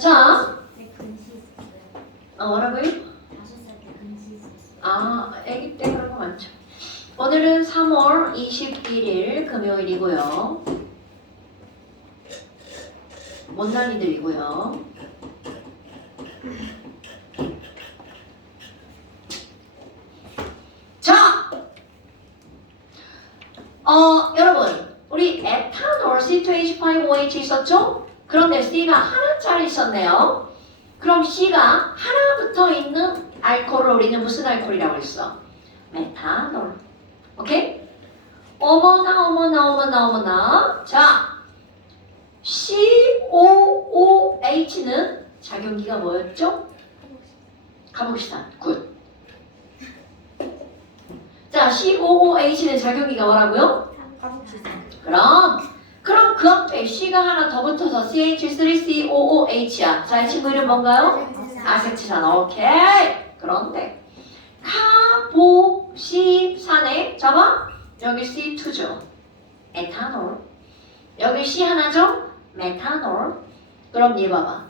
자, 네, 근시 있었어요. 뭐라고요? 5살 때 근시 있었어요. 아기 때 그런 거 많죠. 오늘은 3월 21일 금요일이고요. 못난이들이고요. 자, 여러분, 우리 에탄올 C2H5OH 있었죠? 그런데 C가 하나짜리 있었네요. 그럼 C가 하나 붙어 있는 알코올을 우리는 무슨 알코올이라고 했어? 메탄올. 오케이? 어머나. 자, COOH는 작용기가 뭐였죠? 가봅시다. 굿. 자, COOH는 작용기가 뭐라고요? 그럼 그 앞에 C가 하나 더 붙어서 CH3COOH야. 자, 이 친구 이름 뭔가요? 아세트산. 오케이. 그런데 카보시산에 잡아? 여기 C2죠. 에탄올. 여기 C 하나죠? 메탄올. 그럼 얘 봐봐.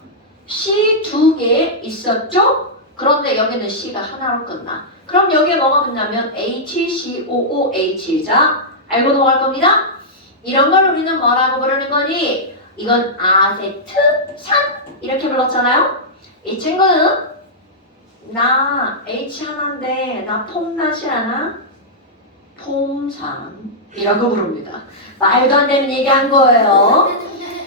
C 두 개 있었죠? 그런데 여기는 C가 하나로 끝나. 그럼 여기에 뭐가 붙냐면 HCOOH. 자, 알고 넘어갈 겁니다. 이런 걸 우리는 뭐라고 부르는 거니? 이건 아세트산 이렇게 불렀잖아요. 이 친구는 나 H 하나인데 나 폼낫이라나? 폼산이라고 부릅니다. 말도 안 되는 얘기 한 거예요.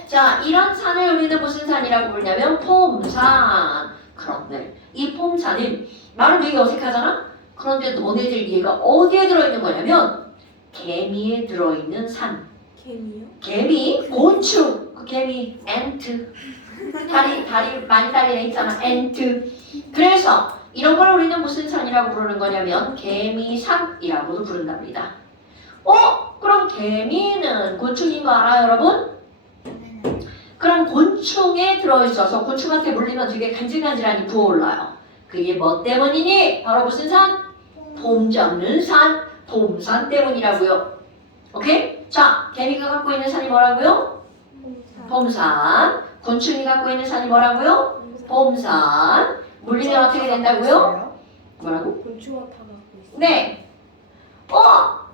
자, 이런 산을 우리는 무슨 산이라고 부르냐면 폼산. 그런데 이 폼산은 말은 되게 어색하잖아? 그런데 너네들 얘가 어디에 들어있는 거냐면 개미에 들어있는 산. 개미요? 개미, 곤충, 그 개미, 앤트. 다리 많이 달린 애 있잖아, 앤트. 그래서 이런 걸 우리는 무슨 산이라고 부르는 거냐면 개미산이라고도 부른답니다. 그럼 개미는 곤충인 거 알아요, 여러분? 그럼 곤충에 들어있어서 곤충한테 물리면 되게 간질간질하니 부어올라요. 그게 뭐 때문이니? 바로 무슨 산? 폼 잡는 산, 폼산 때문이라고요. 오케이? 자, 개미가 갖고 있는 산이 뭐라고요? 폼산. 곤충이 갖고 있는 산이 뭐라고요? 폼산. 물리면 어떻게 된다고요? 뭐라고? 곤충어 다 갖고 있어요. 네.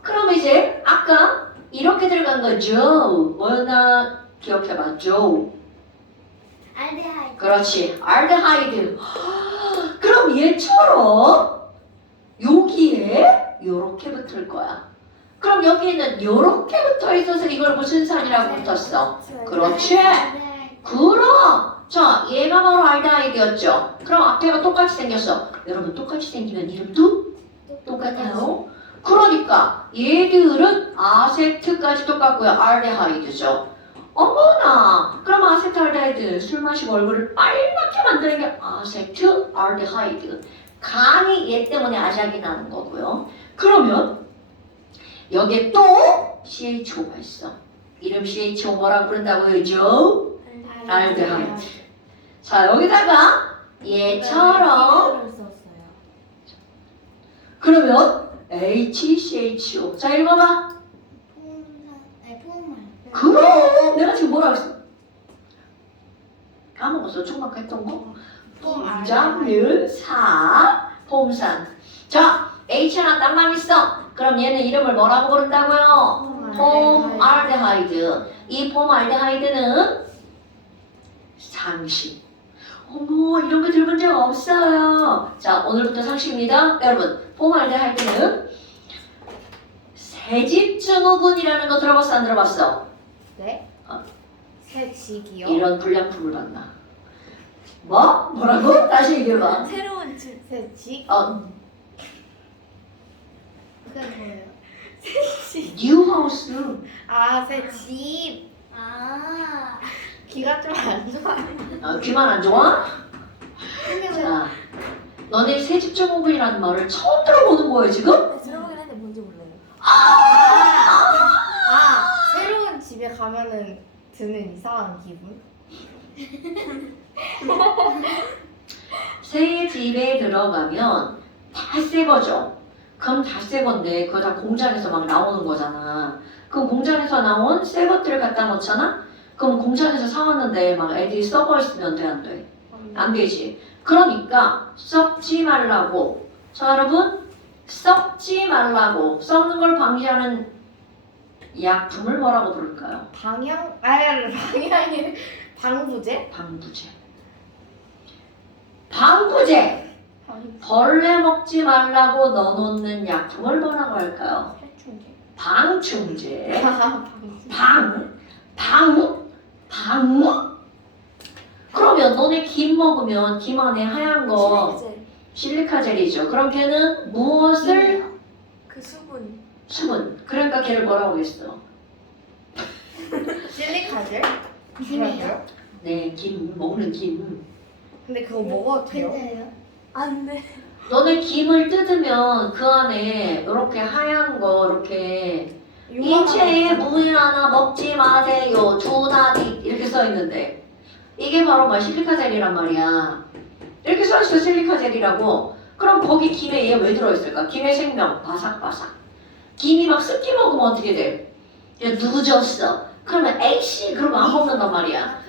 그럼 이제 아까 이렇게 들어간 거죠. 뭐였나 기억해봐. 조. 알데하이드. 그렇지. 알데하이드. 그럼 얘처럼 여기에 요렇게 붙을 거야. 그럼 여기는 요렇게 붙어 있어서 이걸 무슨 산이라고 붙었어? 그렇지. 그럼 자, 얘가 바로 알데하이드였죠. 그럼 앞에가 똑같이 생겼어. 여러분 똑같이 생기면 이름도 똑같아요. 그러니까 얘들은 아세트까지 똑같고요. 알데하이드죠. 어머나. 그럼 아세트알데하이드 술 마시고 얼굴을 빨갛게 만드는 게 아세트알데하이드. 간이 얘 때문에 아작이 나는 거고요. 그러면 여기에 또 CHO가 있어. 이름 CHO 뭐라고 부른다고요? 죠? 알데하이드. 자, 여기다가 얘처럼 그러면 HCHO. 자, 읽어봐. 그럼 내가 지금 뭐라고 했어? 까먹었어. 초막 했던 거? 폼잡는 사 폼산. 자, H 하나 딱만 있어. 그럼 얘는 이름을 뭐라고 부른다고요? 폼알데하이드. 이 폼알데하이드는 상식. 어머, 이런 거 들어본 적 없어요. 자, 오늘부터 상식입니다. 여러분, 폼알데하이드는 새집증후군이라는 거 들어봤어, 안 들어봤어? 네? 새집이요? 이런 불량품을 봤나? 뭐? 뭐라고? 다시 얘기해봐. 새로운 새집? 그게 뭐예요? 뉴하우스. 새집. 아. 귀가 좀 안 좋아요. 귀만 안 좋아? 근데 왜 자, 너네 새집증후군이라는 말을 처음 들어보는 거예요, 지금? 들어보긴 했는데 뭔지 몰라요. 새로운 집에 가면은 드는 이상한 기분? 새 집에 들어가면 다 새 거죠. 그럼 다 새 건데 그거 다 공장에서 막 나오는 거잖아. 그 공장에서 나온 새 것들을 갖다 놓잖아. 그럼 공장에서 사왔는데 막 애들이 썩어 있으면 돼, 안 돼? 안 되지. 그러니까 썩지 말라고. 자, 여러분, 썩지 말라고 썩는 걸 방지하는 약품을 뭐라고 부를까요? 방향이 방부제? 방부제. 방부제. 벌레 먹지 말라고 넣어놓는 약품을 뭐라고 할까요? 살충제. 방충제. 방부제. 방. 그러면 너네 김 먹으면 김 안에 하얀 거 실리카젤이죠. 그럼 걔는 무엇을? 그 수분. 수분. 그러니까 걔를 뭐라고 하겠어? 실리카젤? 김이에요? 네, 김 먹는 김. 근데 그거 먹어도 돼요? 근데요? 안 돼. 너네 김을 뜯으면 그 안에 이렇게 하얀 거 이렇게 인체에 물 하나 먹지 마세요. 두나디 이렇게 써 있는데 이게 바로 뭐 실리카젤이란 말이야. 이렇게 써 있어 실리카젤이라고. 그럼 거기 김에 얘 왜 들어있을까? 김의 생명 바삭바삭. 김이 막 습기 먹으면 어떻게 돼? 얘 누졌어. 그러면 에이씨 그러면 안 먹는단 말이야.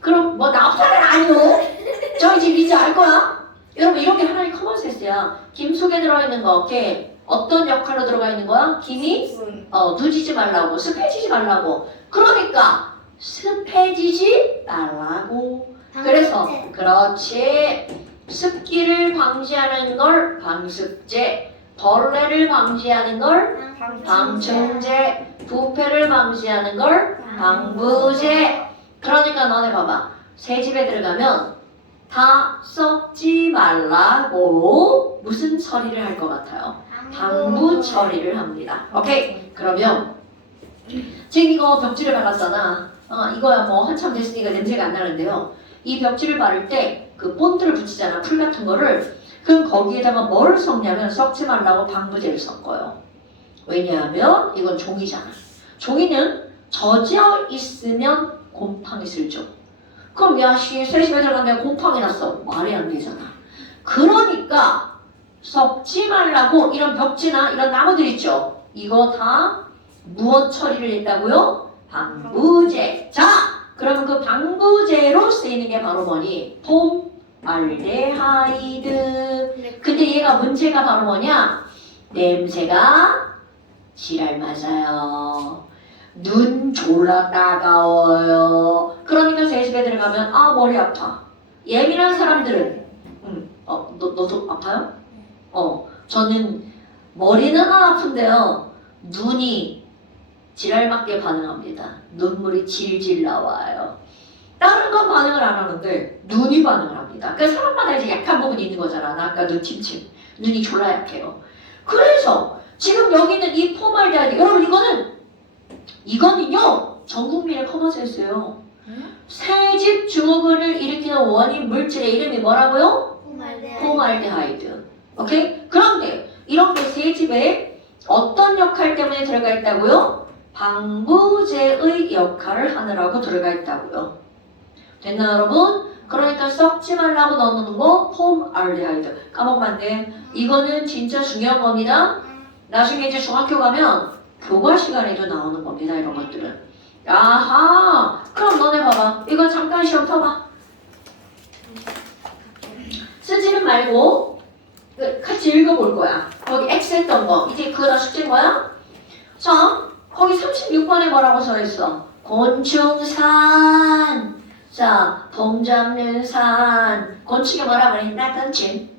그럼 뭐 나쁘다는 아니요. 저희 집 이제 알 거야. 여러분 이런 게 하나의 커먼센스야. 김 속에 들어있는 거, 걔 어떤 역할로 들어가 있는 거야? 김이 수분. 누지지 말라고, 습해지지 말라고. 그러니까 습해지지 말라고. 그래서 그렇지. 습기를 방지하는 걸 방습제, 벌레를 방지하는 걸 방충제, 부패를 방지하는 걸 방부제. 그러니까 너네 봐봐. 새 집에 들어가면 다 썩지 말라고 무슨 처리를 할 것 같아요? 방부 처리를 합니다. 오케이? 그러면 지금 이거 벽지를 발랐잖아. 이거야 뭐 한참 됐으니까 냄새가 안 나는데요. 이 벽지를 바를 때 그 본드를 붙이잖아. 풀 같은 거를. 그럼 거기에다가 뭘 섞냐면 썩지 말라고 방부제를 섞어요. 왜냐하면 이건 종이잖아. 종이는 젖어 있으면 곰팡이 슬죠. 그럼 야씨 새 집에 들어갔는데 곰팡이 났어. 말이 안 되잖아. 그러니까 썩지 말라고 이런 벽지나 이런 나무들 있죠. 이거 다 무엇 처리를 했다고요? 방부제. 자, 그러면 그 방부제로 쓰이는 게 바로 뭐니? 폼알데하이드. 근데 얘가 문제가 바로 뭐냐? 냄새가 지랄 맞아요. 눈 졸라 따가워요. 그러니까 새 집에 들어가면 머리 아파. 예민한 사람들은 너도 아파요? 저는 머리는 안 아픈데요. 눈이 지랄맞게 반응합니다. 눈물이 질질 나와요. 다른 건 반응을 안 하는데 눈이 반응을 합니다. 그러니까 사람마다 이제 약한 부분이 있는 거잖아. 나 아까 눈 침침. 눈이 졸라 약해요. 그래서 지금 여기는 이 포말데하이드. 여러분 이거는요 전 국민의 커먼센스예요. 새집 증후군을 일으키는 원인 물질의 이름이 뭐라고요? 포말데하이드. 오케이? 그런데 이렇게 새집에 어떤 역할 때문에 들어가 있다고요? 방부제의 역할을 하느라고 들어가 있다고요. 됐나 여러분? 그러니까 썩지 말라고 넣는 거 폼알데하이드. 까먹으면 안 돼. 이거는 진짜 중요한 겁니다. 나중에 이제 중학교 가면 교과 시간에도 나오는 겁니다. 이런 것들은. 아하. 그럼 너네 봐봐. 이거 잠깐 시험 펴봐. 쓰지는 말고 같이 읽어볼 거야. 거기 X 했던 거. 이제 그거 다 숙제인 거야? 자, 거기 36번에 뭐라고 써있어? 곤충산. 자, 봄 잡는 산. 곤충이 뭐라 그래? 나던진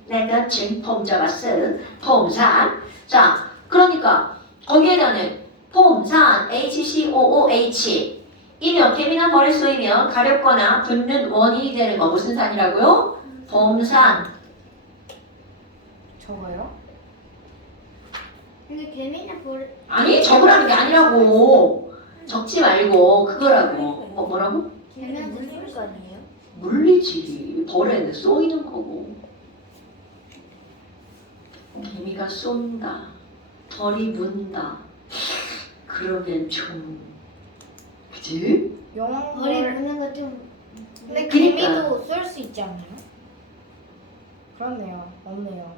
봄 잡았음. 봄산. 자, 그러니까 거기에다는 봄산 HCOOH 이며 개미나 벌에 쏘이면 가렵거나 붓는 원인이 되는 거 무슨 산이라고요? 봄산. 저거요? 근데 개미나 볼 아니 적으라는 게 아니라고. 적지 말고 그거라고. 뭐라고? 개미한테 쏠 거 아니에요? 물리지. 벌에는 쏘이는 거고. 개미가 쏜다. 벌이 문다. 그러면 좀 그치? 머리 영웅벌. 보는 거 좀. 근데 그러니까. 개미도 쏠 수 있지 않나요? 그렇네요. 없네요.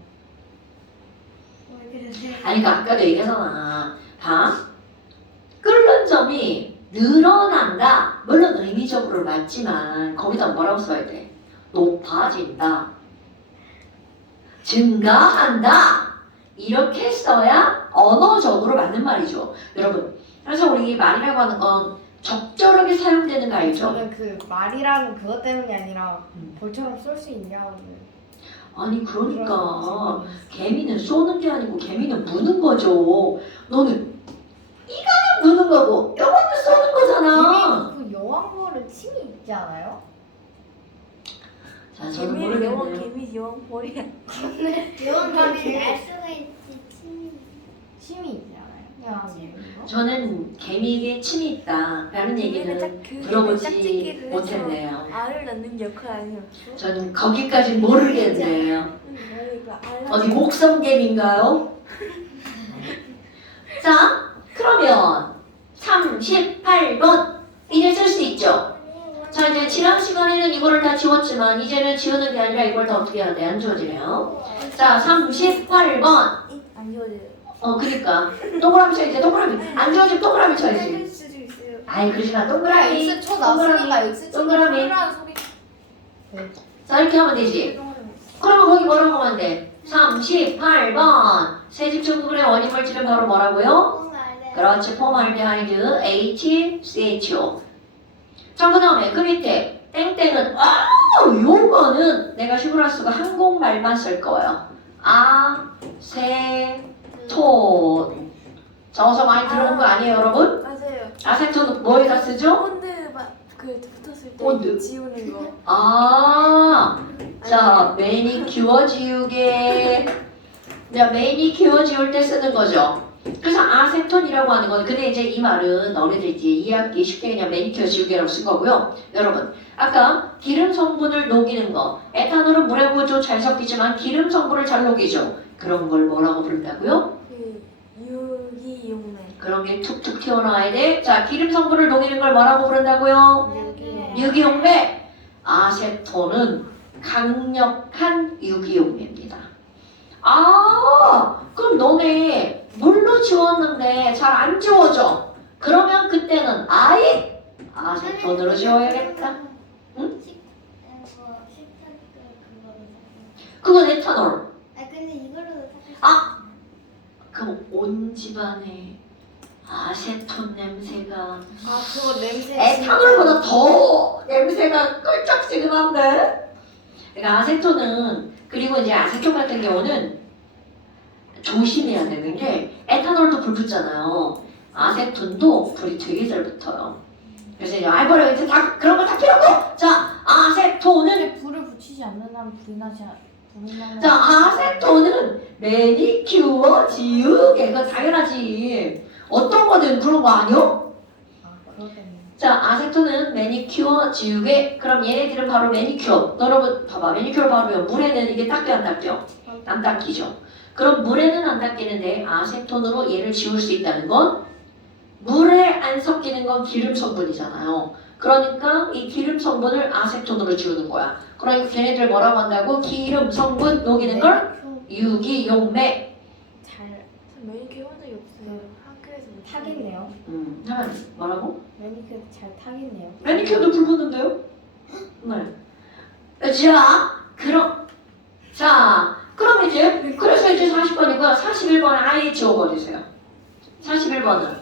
왜 그러세요? 아니 그러니까 아까도 얘기하잖아. 다 끓는 점이 늘어난다. 물론 의미적으로 맞지만 거기다 뭐라고 써야 돼? 높아진다. 증가한다. 이렇게 써야 언어적으로 맞는 말이죠. 여러분, 그래서 우리 말이라고 하는 건 적절하게 사용되는 거 알죠? 저는 그 말이라는 그것 때문이 아니라 벌처럼 쏠 수 있냐고. 아니 그러니까 개미는 쏘는 게 아니고 개미는 무는 거죠. 너는 이거는 무는 거고 이거는 쏘는 거잖아. 그 여왕벌은 침이 있지 않아요? 자, 저는 개미 여왕 모르겠네요. 개미 여왕 벌이야. 여왕감이 알 수가 있지. 침이 있지 않아요? 여왕이 이거? 저는 개미에게 침이 있다라는 얘기는 들어보지 못했네요. 알을 낳는 역할 아니었어? 저는 거기까지 모르겠네요. 그러니까 어디 목성개미인가요? 자, 그러면 38번 이제 쓸 수 있죠? 자, 이제 지난 시간에는 이거를 다 지웠지만 이제는 지우는 게 아니라 이걸 다 어떻게 해야 돼? 안 지워지네요. 자, 38번. 안 지워져요. 그러니까 동그라미 쳐야지. 동그라미. 안 지워지면 동그라미 쳐야지. 할 수도 있어요. 아이, 그러지 마. 동그라미. X 쳐 나왔으니까 X 쳐 동그라미. 나왔으니까 소리. 자, 이렇게 하면 되지. 그러면 거기 뭐라고 하면 돼? 38번. 세집중분의 원인물질은 바로 뭐라고요? 그렇지. 포말데하이드 HCHO. 자, 그 다음에 그 밑에 땡땡은 요거는 내가 히브라스가 한국말만 쓸 거예요. 아세톤. 저어서 많이 들어본 거 아니에요, 여러분? 맞아요. 아세톤 뭐에다 쓰죠? 본드 그 붙었을 때 본드. 지우는 거. 자, 매니큐어 지우개. 자, 매니큐어 지울 때 쓰는 거죠. 그래서 아세톤이라고 하는 건 근데 이제 이 말은 너희들 이제 2학기 쉽게 그냥 매니큐어 지우개라고 쓴 거고요. 여러분, 아까 기름 성분을 녹이는 거. 에탄올은 물에 부어도 잘 섞이지만 기름 성분을 잘 녹이죠. 그런 걸 뭐라고 부른다고요? 그 유기용매. 그런 게 툭툭 튀어나와야 돼. 자, 기름 성분을 녹이는 걸 뭐라고 부른다고요? 유기용매. 아세톤은 강력한 유기용매입니다. 그럼 너네 물로 지웠는데 잘 안 지워져. 그러면 그때는 아세톤으로 지워야겠다. 응? 그건 에탄올. 근데 이걸로 그럼 온 집안에 아세톤 냄새가 그거 냄새. 에탄올보다 더 냄새가 끌쩍지근한데? 그러니까 아세톤은 그리고 이제 아세톤 같은 경우는 조심해야 되는 게 에탄올도 불 붙잖아요. 아세톤도 불이 되게 잘 붙어요. 그래서 이제 버려 이제 다 그런 거 다 필요 없고 자 아세톤은 불을 붙이지 않는 한 불이 나지 자 아세톤은 매니큐어 지우개 그거 당연하지. 어떤 거든 그런 거 아니요? 그러겠네. 자 아세톤은 매니큐어 지우개. 그럼 얘네들은 바로 매니큐어. 여러분 봐봐 매니큐어 바르면 물에는 이게 닦여 안 닦여? 안 닦이죠. 그럼 물에는 안 닦이는데 아세톤으로 얘를 지울 수 있다는 건 물에 안 섞이는 건 기름 성분이잖아요. 그러니까 이 기름 성분을 아세톤으로 지우는 거야. 그러니까 걔네들 뭐라고 한다고? 기름 성분 녹이는 걸 유기용매. 잘 매니큐어 한 적이 없어요. 학교에서 못 타겠네요. 하면 뭐라고? 매니큐어 잘 타겠네요. 매니큐어도 불 붙는데요? 네. 그럼 이제 그래서 이제 40번이고요. 41번은 아예 지워버리세요. 41번은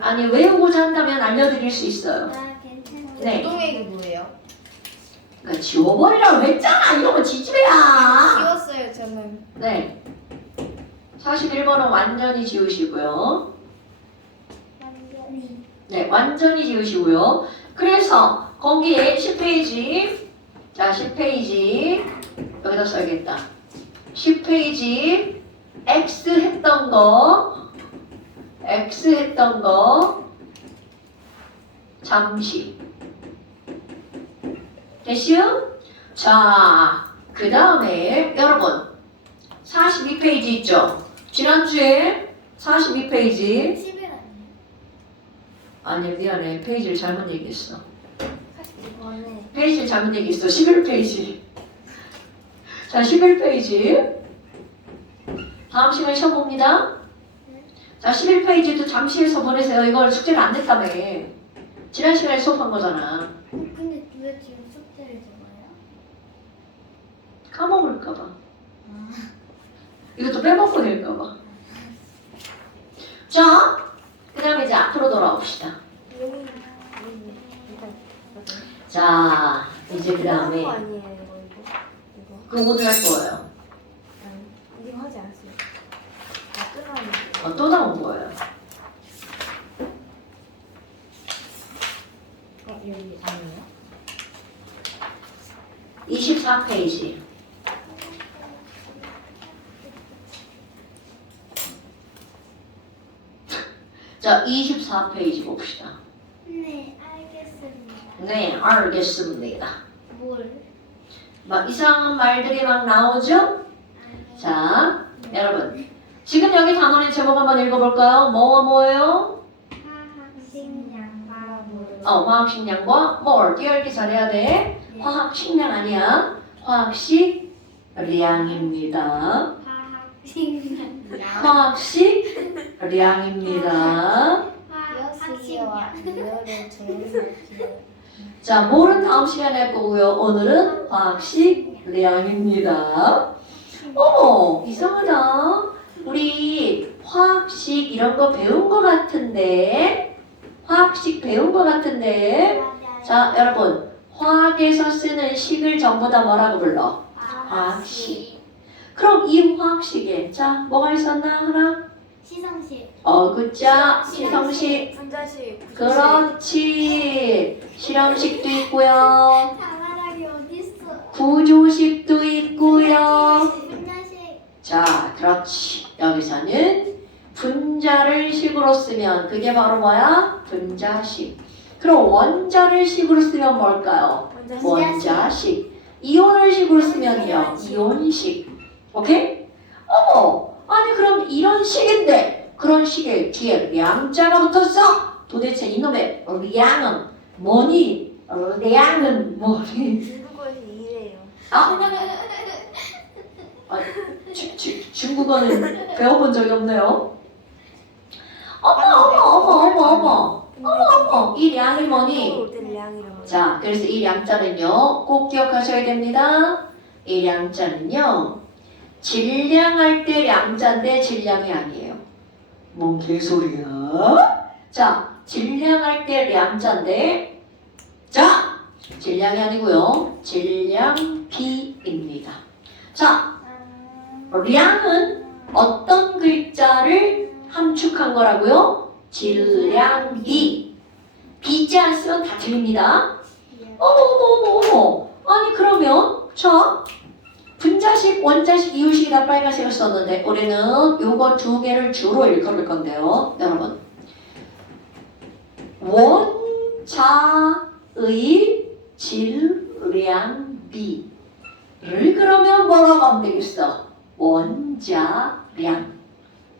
아니 외우고자 한다면 알려드릴 수 있어요. 네. 동액이 뭐예요? 그러니까 지워버리라고 했잖아. 이러면 지지배야. 지웠어요 저는. 네. 41번은 완전히 지우시고요. 네, 완전히 지우시고요. 그래서 거기에 10페이지 자 10페이지 여기다 써야겠다. 10페이지 X 했던 거 잠시 됐슈? 자, 그 다음에 여러분 42페이지 있죠? 지난주에 42페이지 11 아니에요? 아니 미안해 페이지를 잘못 얘기했어. 41번에 페이지를 잘못 얘기했어. 11페이지 자 11페이지 다음 시간에 시험 봅니다. 자 11페이지도 잠시 해서 보내세요. 이걸 숙제를 안 냈다며. 지난 시간에 수업한 거잖아. 근데 왜 지금 숙제를 적어요? 까먹을까봐. 이것도 빼먹고 낼까봐. 자, 그 다음에 이제 앞으로 돌아옵시다. 자, 이제 그 다음에 거 아니에요 이거? 그거 오늘 할 거예요. 이거 하지 않았어요. 아 끝나는 또 나온 거예요. 여기 아니에요? 24페이지. 자, 24페이지 봅시다. 네, 알겠습니다. 네, 알겠습니다. 뭘? 막 이상한 말들이 막 나오죠? 자, 여러분. 지금 여기 단원의 제목 한번 읽어볼까요? 뭐와 뭐예요? 화학식량과 물. 화학식량과 뭘 띄어읽기 잘해야 돼. 화학식량 아니야. 화학식량입니다. 화학식량입니다. 여시와 이거를 제일 높이. 자, 뭐는 다음 시간에 할 거고요. 오늘은 화학식량입니다. 어머, 이상하다. 우리 화학식 이런 거 배운 거 같은데. 화학식 배운 거 같은데. 자, 여러분. 화학에서 쓰는 식을 전부 다 뭐라고 불러? 화학식. 그럼 이 화학식에 자, 뭐가 있었나 하나? 시성식. 그자 시성식. 분자식. 그렇지. 실험식도 있고요. 다말하기 어딨어? 구조식도 있고요. 분자식. 자, 그렇지. 여기서는 분자를 식으로 쓰면 그게 바로 뭐야? 분자식. 그럼 원자를 식으로 쓰면 뭘까요? 원자식. 이온을 식으로 쓰면요. 이온식. 오케이? 아니 그럼 이런 식인데 그런 식에 뒤에 량자가 붙었어? 도대체 이놈의 량은 뭐니? 량은 뭐니? 중국어에서 이래요. 중국어는 배워본 적이 없네요. 어머. 이 량이 뭐니? 량이라고. 자, 그래서 이 량자는요, 꼭 기억하셔야 됩니다. 이 량자는요, 질량할 때 량자인데 질량이 아니에요. 뭔 개소리야? 자, 질량할 때 량자인데, 자, 질량이 아니고요, 질량비입니다. 자, 량은 어떤 글자를 함축한 거라고요? 질량비. 비자 쓰면 다 틀립니다. 어머. 아니 그러면 자 분자식, 원자식, 이유식이 다 빨간색을 썼는데 우리는 요거 두 개를 주로 읽어볼 건데요. 여러분. 원자의 질량비를 그러면 뭐라고 하면 되겠어? 원자량.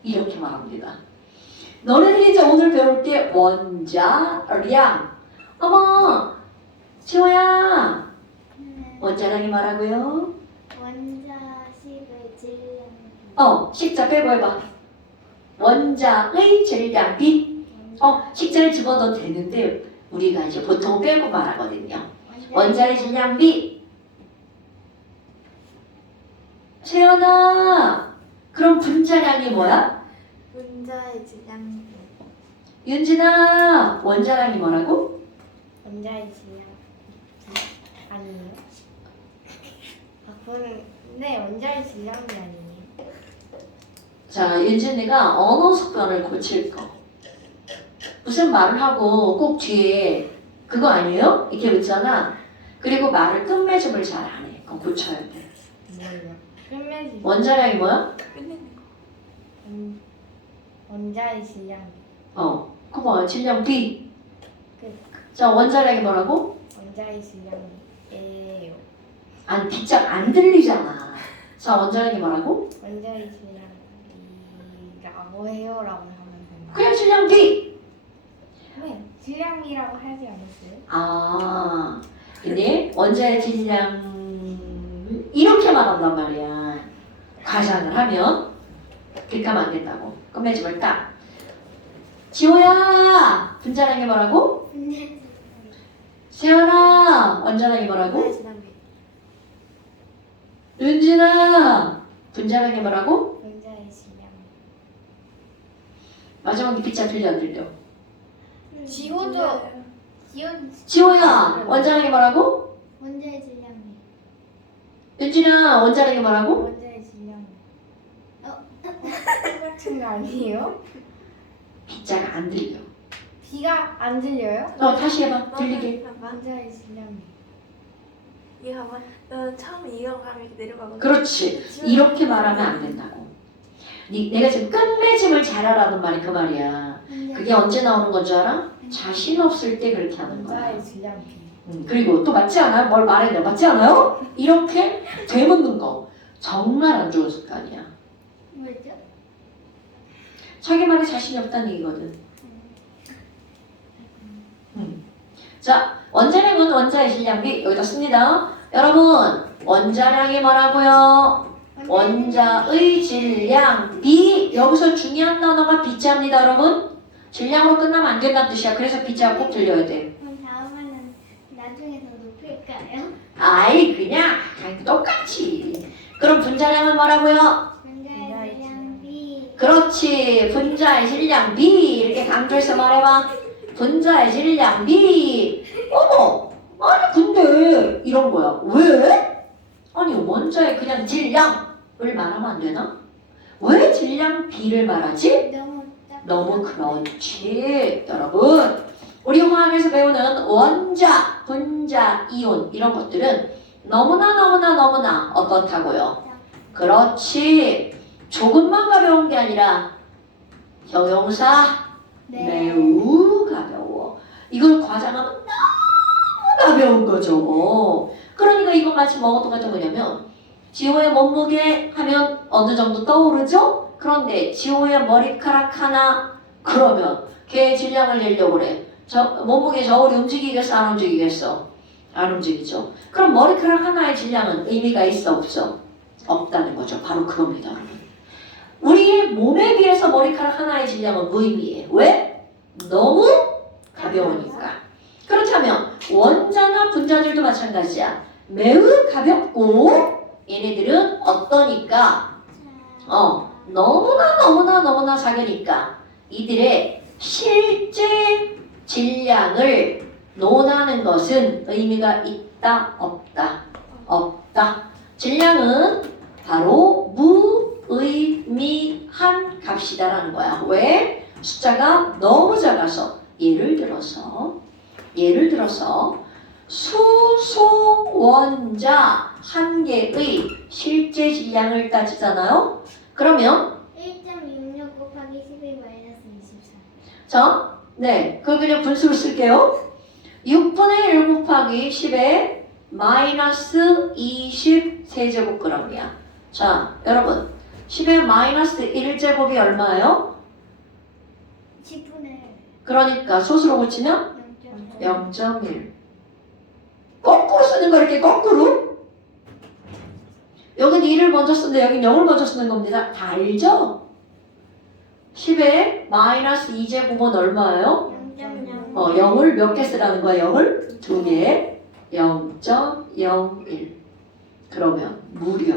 이렇게 말합니다. 너네들이 이제 오늘 배울 게 원자량. 어머, 지호야. 원자량이 뭐라고요? 원자식의 질량. 식자 빼고 해봐. 원자의 질량비. 식자를 집어넣어도 되는데 우리가 이제 보통 빼고 말하거든요. 원자의 질량비. 채연아, 그럼 분자량이 뭐야? 분자의 질량. 윤진아, 원자량이 뭐라고? 원자의 질량 아니에요? 그거는 원자의 질량이 아니에요. 자, 윤진이가 언어 습관을 고칠 거. 무슨 말을 하고 꼭 뒤에 그거 아니에요? 이렇게 붙잖아. 그리고 말을 끝맺음을 잘 안 해. 그거 고쳐야 돼. 뭐예요? 끝맺이. 원자량이 뭐야? 끝내는 거. 원자의 질량. 그거 뭐야? 질량 B. 끝. 자, 원자량이 뭐라고? 원자의 질량이에요. 아니, B짝 안 들리잖아. 자, 원자량이 뭐라고? 원자의 질량이라고 해요라고 하면 되나요? 그냥 질량 B. 네, 질량이라고 하지 않았어요? 근데 원자의 질량 이렇게 말한단 말이야. 가상을 하면 그렇게 하면 안 된다고. 끝맺음을 딱. 지호야, 분자량이 뭐라고? 분자식. 세연아, 원자량이 뭐라고? 분자의 질량비. 윤진아, 분자량이 뭐라고? 분자의 질량. 마지막 B자 들려 안 들려? 지호도 지호 지호야, 원자량이 뭐라고? 원자의 질량비. 윤진아, 원자량이 뭐라고? 분자의 질량. 똑같은 거 아니에요? B자가 안 들려. 비가 안 들려요? 다시 해봐. 들리게. 봐봐. 분자의 질량. 이거 봐봐. 너 처음에 이어가면 이렇게 내려가거든. 그렇지. 이렇게 말하면 안 된다고. 내가 지금 끝맺음을 잘하라는 말이 그 말이야. 그게 언제 나오는 건 줄 알아? 자신 없을 때 그렇게 하는 거야. 분자의 질량. 그리고 또 맞지 않아요? 뭘 말했냐? 맞지 않아요? 이렇게 되묻는 거. 정말 안 좋은 습관이야. 뭐죠? 자기 말에 자신이 없다는 얘기거든. 자, 원자량은 원자의 질량비 여기다 씁니다. 여러분, 원자량이 뭐라고요? 원자의 질량 B. 여기서 중요한 단어가 B자입니다, 여러분. 질량으로 끝나면 안 된다는 뜻이야. 그래서 B자 꼭 들려야 돼. 그럼 다음에는 나중에 더 높일까요? 아이, 그냥 똑같이. 그럼 분자량은 뭐라고요? 원자의 질량비. 그렇지. 분자의 질량 B. 이렇게 강조해서 말해봐. 분자의 질량 B. 어머, 아니 근데 이런 거야. 왜? 아니 원자의 그냥 질량을 말하면 안 되나? 왜 질량 B를 말하지? 너무 그렇지. 여러분, 우리 화학에서 배우는 원자, 분자, 이온 이런 것들은 너무나 어떻다고요? 그렇지. 조금만 가벼운 게 아니라 형용사 매우 가벼워. 이걸 과장하면 너무 가벼운 거죠. 그러니까 이거 마치 뭐가 똑같은 거냐면 지호의 몸무게 하면 어느 정도 떠오르죠? 그런데 지호의 머리카락 하나 그러면 걔의 질량을 내려고 그래. 몸무게 저울이 움직이겠어? 안 움직이겠어? 안 움직이죠. 그럼 머리카락 하나의 질량은 의미가 있어 없어? 없다는 거죠. 바로 그겁니다, 여러분. 우리의 몸에 비해서 머리카락 하나의 질량은 무의미해. 왜? 너무 가벼우니까. 그렇다면 원자나 분자들도 마찬가지야. 매우 가볍고 얘네들은 어떠니까? 너무나 작으니까 이들의 실제 질량을 논하는 것은 의미가 있다 없다? 없다. 질량은 바로 무의미한 값이다라는 거야. 왜? 숫자가 너무 작아서 예를 들어서 수소 원자 한 개의 실제 질량을 따지잖아요. 그러면 1.66 곱하기 11 마이너스 24. 자, 네, 그걸 그냥 분수로 쓸게요. 6분의 1 곱하기 10의 마이너스 20 세제곱그램이야. 자, 여러분, 10의 마이너스 1제곱이 얼마예요? 10분의 1. 그러니까 소수로 고치면 0.1. 거꾸로 쓰는 거 이렇게 거꾸로. 여긴 1을 먼저 쓰는데 여긴 0을 먼저 쓰는 겁니다. 다 알죠? 10의 마이너스 2제곱은 얼마예요? 0.0. 0을 몇 개 쓰라는 거야? 0을 2개. 0.01. 그러면 무려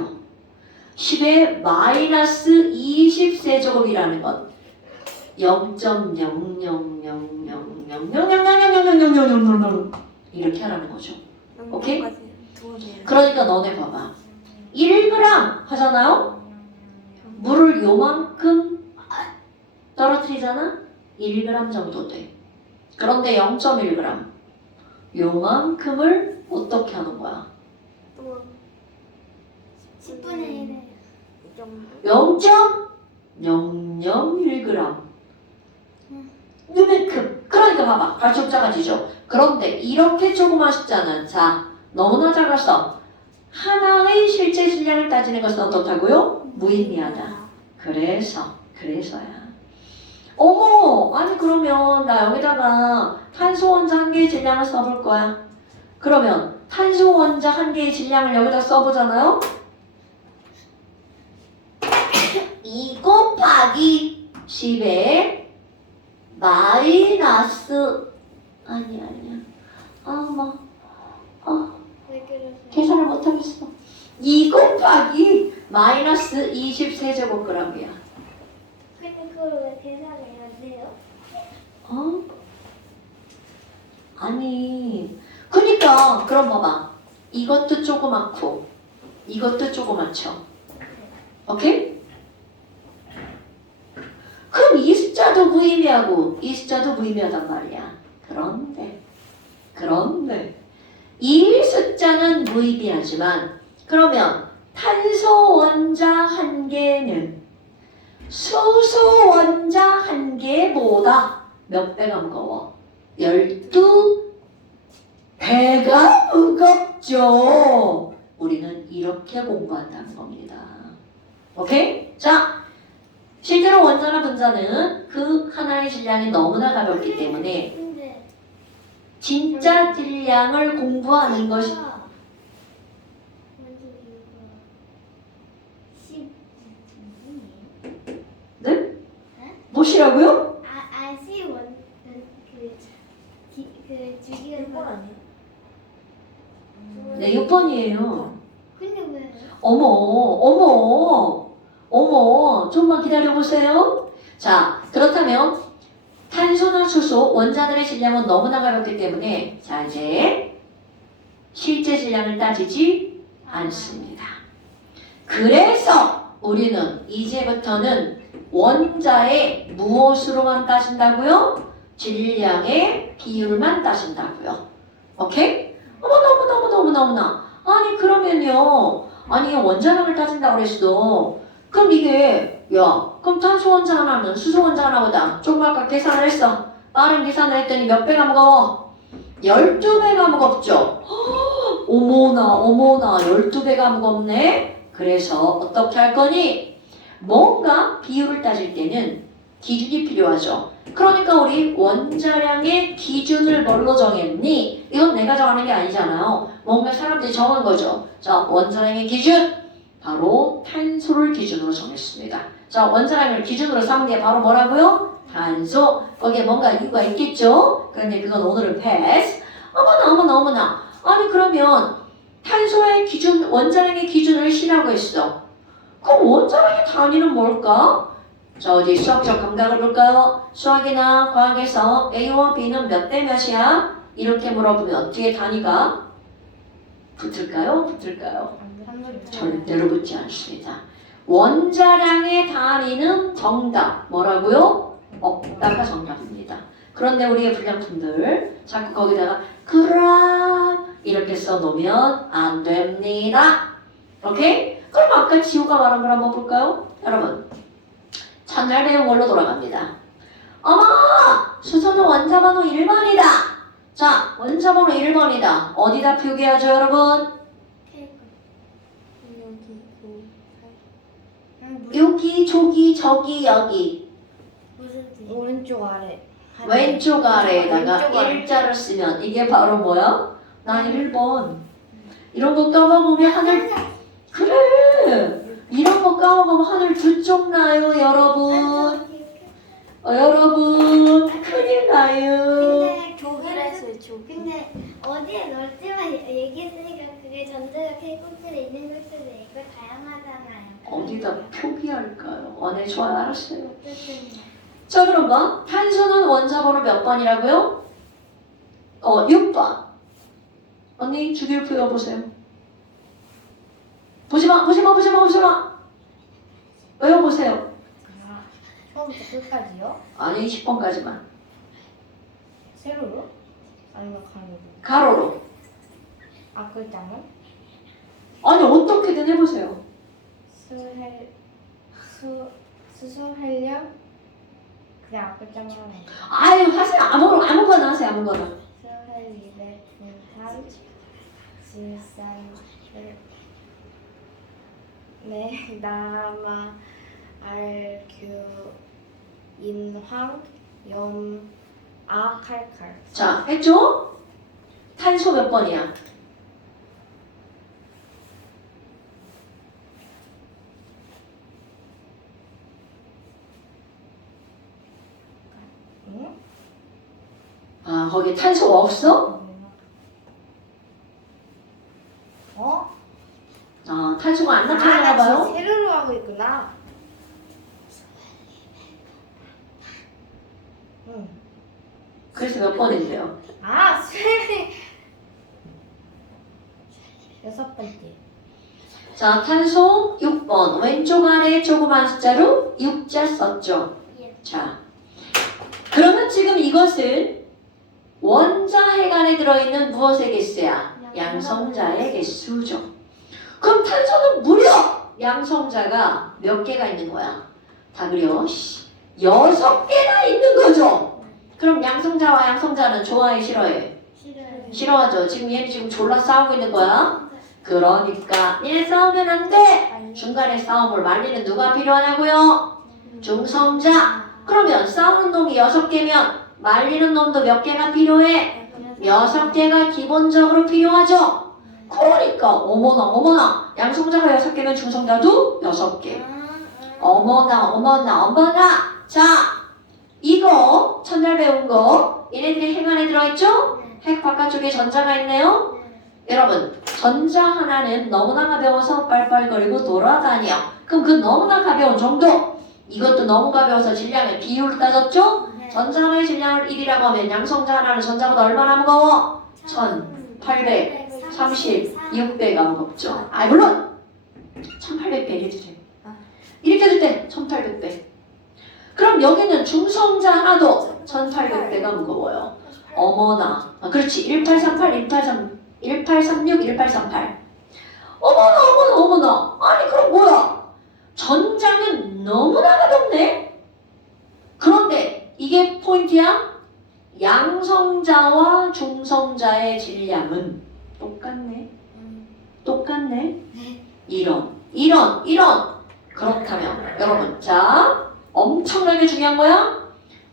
10의 마이너스 20세제곱이라는 건 0.00000000000000 이렇게 하라는 거죠. 오케이? 그러니까 너네 봐봐. 1g 하잖아요? 물을 요만큼 떨어뜨리잖아? 1g 정도 돼. 그런데 0.1g 요만큼을 어떻게 하는 거야? 10분의 1에 0.001g 요만큼. 그러니까 봐봐. 갈수록 작아지죠. 그런데 이렇게 조그만 숫자는 자 너무나 작아서 하나의 실제 질량을 따지는 것은 어떻다고요? 무의미하다. 그래서야. 어머, 아니 그러면 나 여기다가 탄소 원자 한 개의 질량을 써볼 거야. 그러면 탄소 원자 한 개의 질량을 여기다 써보잖아요. 2 곱하기 10의 마이너스 아니야. 왜 그러세요? 계산을 못하겠어. 2 곱하기 마이너스 23제곱g이야. 근데 그걸 왜 계산해야 돼요? 아니, 그니까 그럼 봐봐. 이것도 조그맣고 이것도 조그맣죠. 오케이? 그럼 이 숫자도 무의미하고 이 숫자도 무의미하단 말이야. 그런데 이 숫자는 무의미하지만 그러면 탄소 원자 한 개는 수소 원자 한 개보다 몇 배가 무거워? 12배가 무겁죠. 우리는 이렇게 공부한다는 겁니다. 오케이? 자, 실제로 원자나 분자는 그 하나의 질량이 너무나 가볍기 때문에 근데 진짜 질량을 공부하는 것이 먼저 이거 10 네? 무엇이라고요? 아시원 그 주기가 1번 아니야? 네, 6번이에요. 근데 왜? 어머, 좀만 기다려보세요. 자, 그렇다면 탄소나 수소, 원자들의 질량은 너무나 가볍기 때문에 자, 이제 실제 질량을 따지지 않습니다. 그래서 우리는 이제부터는 원자의 무엇으로만 따진다고요? 질량의 비율만 따진다고요. 오케이? 너무나. 아니 그러면요. 아니 원자량을 따진다고 그랬어. 그럼 이게 그럼 탄소 원자 하나는 수소 원자 하나보다 조금 아까 계산을 했어. 빠른 계산을 했더니 몇 배가 무거워? 12배가 무겁죠. 어머나 12배가 무겁네. 그래서 어떻게 할 거니? 뭔가 비율을 따질 때는 기준이 필요하죠. 그러니까 우리 원자량의 기준을 뭘로 정했니? 이건 내가 정하는 게 아니잖아요. 뭔가 사람들이 정한 거죠. 자, 원자량의 기준 바로 탄소를 기준으로 정했습니다. 자, 원자량을 기준으로 삼은 게 바로 뭐라고요? 탄소. 거기에 뭔가 이유가 있겠죠? 그런데 그건 오늘은 패스. 어머나. 아니 그러면 탄소의 기준, 원자량의 기준을 C라고 했어. 그럼 원자량의 단위는 뭘까? 자, 어디 수학적 감각을 볼까요? 수학이나 과학에서 A와 B는 몇 대 몇이야? 이렇게 물어보면 뒤에 단위가 붙을까요? 절대로 붙지 않습니다. 원자량의 단위는 정답. 뭐라고요? 없다가 정답입니다. 그런데 우리의 불량품들 자꾸 거기다가 그람 이렇게 써놓으면 안 됩니다. 오케이? 그럼 아까 지호가 말한 걸 한번 볼까요? 여러분, 첫날 배운 걸로 돌아갑니다. 어머! 수소는 원자번호 1번이다. 자, 원자번호 1번이다. 어디다 표기하죠, 여러분? 여기, 저기, 여기. 무슨 뜻? 오른쪽 아래. 왼쪽 아래에다가 왼쪽 아래. 일자를 쓰면 이게 바로 뭐야? 난 1번. 이런 거 까먹으면 하늘 그래. 이런 거 까먹으면 하늘 두 쪽 나요, 여러분. 여러분 큰일 나요. 근데 조기라 했어요, 조기. 근데 어디에 넣을지만 얘기했으니까 그게 전자력 해국들에 있는 걸 수도 있고 다양하잖아요. 어디다 표기할까요? 네, 좋아요, 알았어요. 어쨌든 자, 그럼 봐. 탄소는 원자번호 몇 번이라고요? 6번. 언니 주기율 표현해보세요. 보지마. 외워보세요. 처음부터 끝까지요? 아니, 10번까지만. 세로로? 아니면 가로로? 가로로. 앞글자는? 아니, 어떻게든 해보세요. 수소 헬륨 그냥 앞글자만 하네. 아유, 하세요. 아무거나 하세요, 아무거나. 수헬 200 분산 질산 남아 알규 인황 칼칼. 자, 했죠? 탄소 몇 번이야? 응? 아, 거기 탄소가 없어? 어? 탄소가 안 나 나타나나 지금 봐요. 세로로 하고 있구나. 응. 그래서 몇 번인데요? 스펠링. 6번째. 자, 탄소 6번. 왼쪽 아래 조그만 숫자로 6자 썼죠. 예. 자, 그러면 지금 이것은 원자핵 안에 들어있는 무엇의 개수야? 양성자의 개수죠. 그럼 탄소는 무려 양성자가 몇 개가 있는 거야? 다 그려. 6개나 있는 거죠. 그럼 양성자와 양성자는 좋아해, 싫어해? 싫어요. 싫어하죠. 지금 얘는 지금 졸라 싸우고 있는 거야. 그러니까 얘네 싸우면 안 돼. 중간에 싸움을 말리는 누가 필요하냐고요? 중성자. 그러면 싸우는 놈이 6개면 말리는 놈도 몇 개가 필요해? 6개가 기본적으로 필요하죠. 그러니까 어머나 양성자가 6개면 중성자도 6개. 어머나. 자, 이거 첫날 배운 거 얘네들이 핵 안에 들어있죠? 핵 바깥쪽에 전자가 있네요. 여러분, 전자 하나는 너무나 가벼워서 빨빨거리고 돌아다녀. 그럼 그 너무나 가벼운 정도, 이것도 너무 가벼워서 질량의 비율을 따졌죠? 전자 하나의 질량을 1이라고 하면 양성자 하나는 전자보다 얼마나 무거워? 1836배가 무겁죠. 물론 1800배 이렇게 해주세요. 이렇게 해줄 때 1800배. 그럼 여기는 중성자 하나도 1800배가 무거워요. 어머나. 그렇지. 1836, 1838. 어머나. 아니 그럼 뭐야? 전자는 너무나 가볍네. 그런데 이게 포인트야. 양성자와 중성자의 질량은 똑같네. 이런. 그렇다면 여러분, 자, 엄청나게 중요한 거야.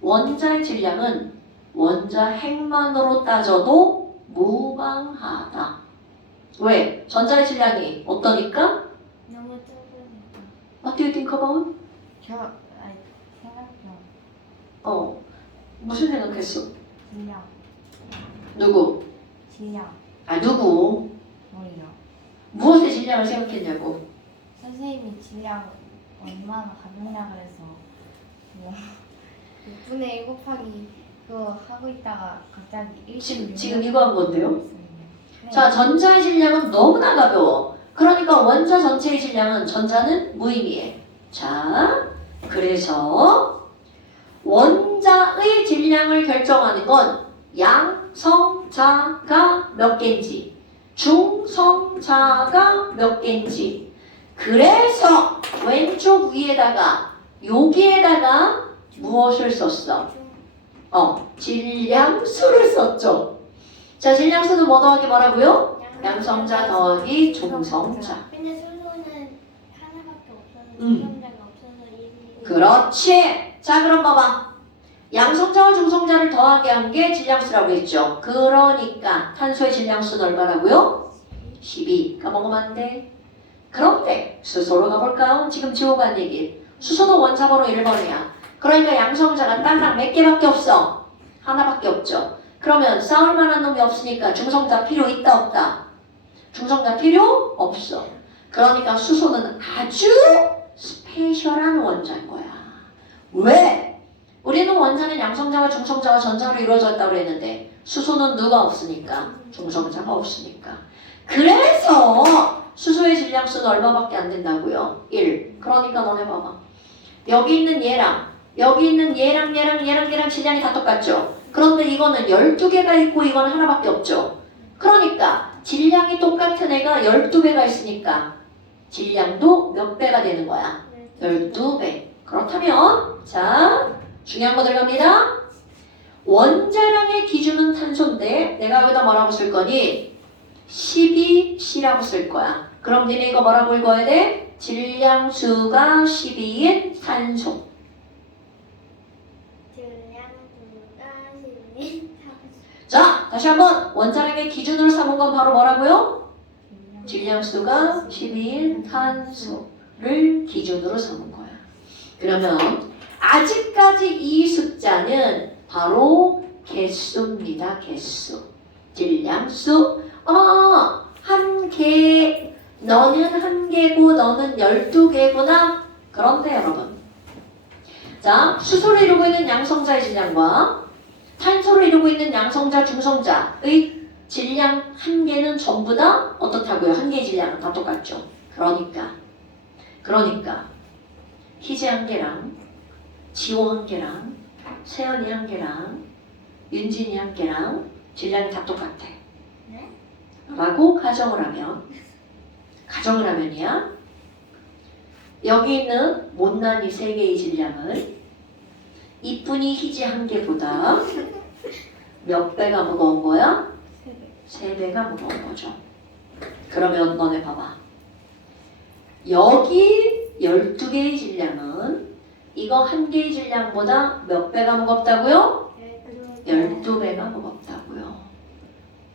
원자의 질량은 원자 핵만으로 따져도 무방하다. 왜? 전자의 질량이 어떠니까? 너무 적으니까. What do you think about? 생각 좀. 무슨 생각했어? 질량. 누구? 누구? 뭐예요? 무엇의 질량을 생각했냐고? 선생님이 질량 얼마나 가볍냐 그래서 6분의 1 곱하기 그거 하고 있다가 갑자기 지금 이거 한 건데요? 네. 자, 전자의 질량은 너무나 가벼워. 그러니까 원자 전체의 질량은 전자는 무의미해. 자, 그래서 원자의 질량을 결정하는 건 양성자가 몇 개인지, 중성자가 몇 개인지. 그래서 왼쪽 위에다가 여기에다가 무엇을 썼어? 질량수를 썼죠. 자, 질량수는 뭐 더하기 뭐라고요? 양성자 더하기 중성자. 근데 수소는 하나밖에 없어서 음. 중성자가 없어서 1이. 그렇지. 자, 그럼 봐봐. 양성자와 중성자를 더하게 한 게 질량수라고 했죠. 그러니까 탄소의 질량수는 얼마라고요? 12. 까먹으면 안 돼. 그런데 수소로 가볼까요? 지금 지호가 한 얘기. 수소는 원자번호 1번이야. 그러니까 양성자가 딸랑 몇 개밖에 없어? 하나밖에 없죠. 그러면 싸울 만한 놈이 없으니까 중성자 필요 있다 없다? 중성자 필요 없어. 그러니까 수소는 아주 스페셜한 원자인 거야. 왜? 우리는 원자는 양성자와 중성자와 전자로 이루어져 있다고 그랬는데 수소는 누가 없으니까? 중성자가 없으니까. 그래서 수소의 질량수는 얼마밖에 안 된다고요? 1. 그러니까 너네 봐봐. 여기 있는 얘랑 얘랑 질량이 다 똑같죠? 그런데 이거는 12개가 있고 이거는 하나밖에 없죠? 그러니까 질량이 똑같은 애가 12배가 있으니까 질량도 몇 배가 되는 거야? 12배. 그렇다면 자, 중요한 거 들어갑니다. 원자량의 기준은 탄소인데 내가 여기다 뭐라고 쓸 거니? 12C라고 쓸 거야. 그럼 니네 이거 뭐라고 읽어야 돼? 질량수가 12인 탄소. 자, 다시 한번 원자량의 기준으로 삼은 건 바로 뭐라고요? 질량수가 12인 탄소를 기준으로 삼은 거야. 그러면 아직까지 이 숫자는 바로 개수입니다. 개수. 질량수. 한 개 너는 1개고 너는 12개구나. 그런데 여러분, 자, 수소를 이루고 있는 양성자의 질량과 탄소를 이루고 있는 양성자, 중성자의 질량 1개는 전부 다 어떻다고요? 1개의 질량은 다 똑같죠. 그러니까 희재 1개랑 지호 1개랑 세연이 1개랑 윤진이 1개랑 질량이 다 똑같아. 네? 라고 가정을 하면이야. 여기 있는 못난 이 3개의 질량은 이쁜이 희재 1개보다 몇 배가 무거운 거야? 3배가 무거운 거죠. 그러면 너네 봐봐. 여기 12개의 질량은 이거 1개의 질량보다 몇 배가 무겁다고요? 12배가 무겁다고요.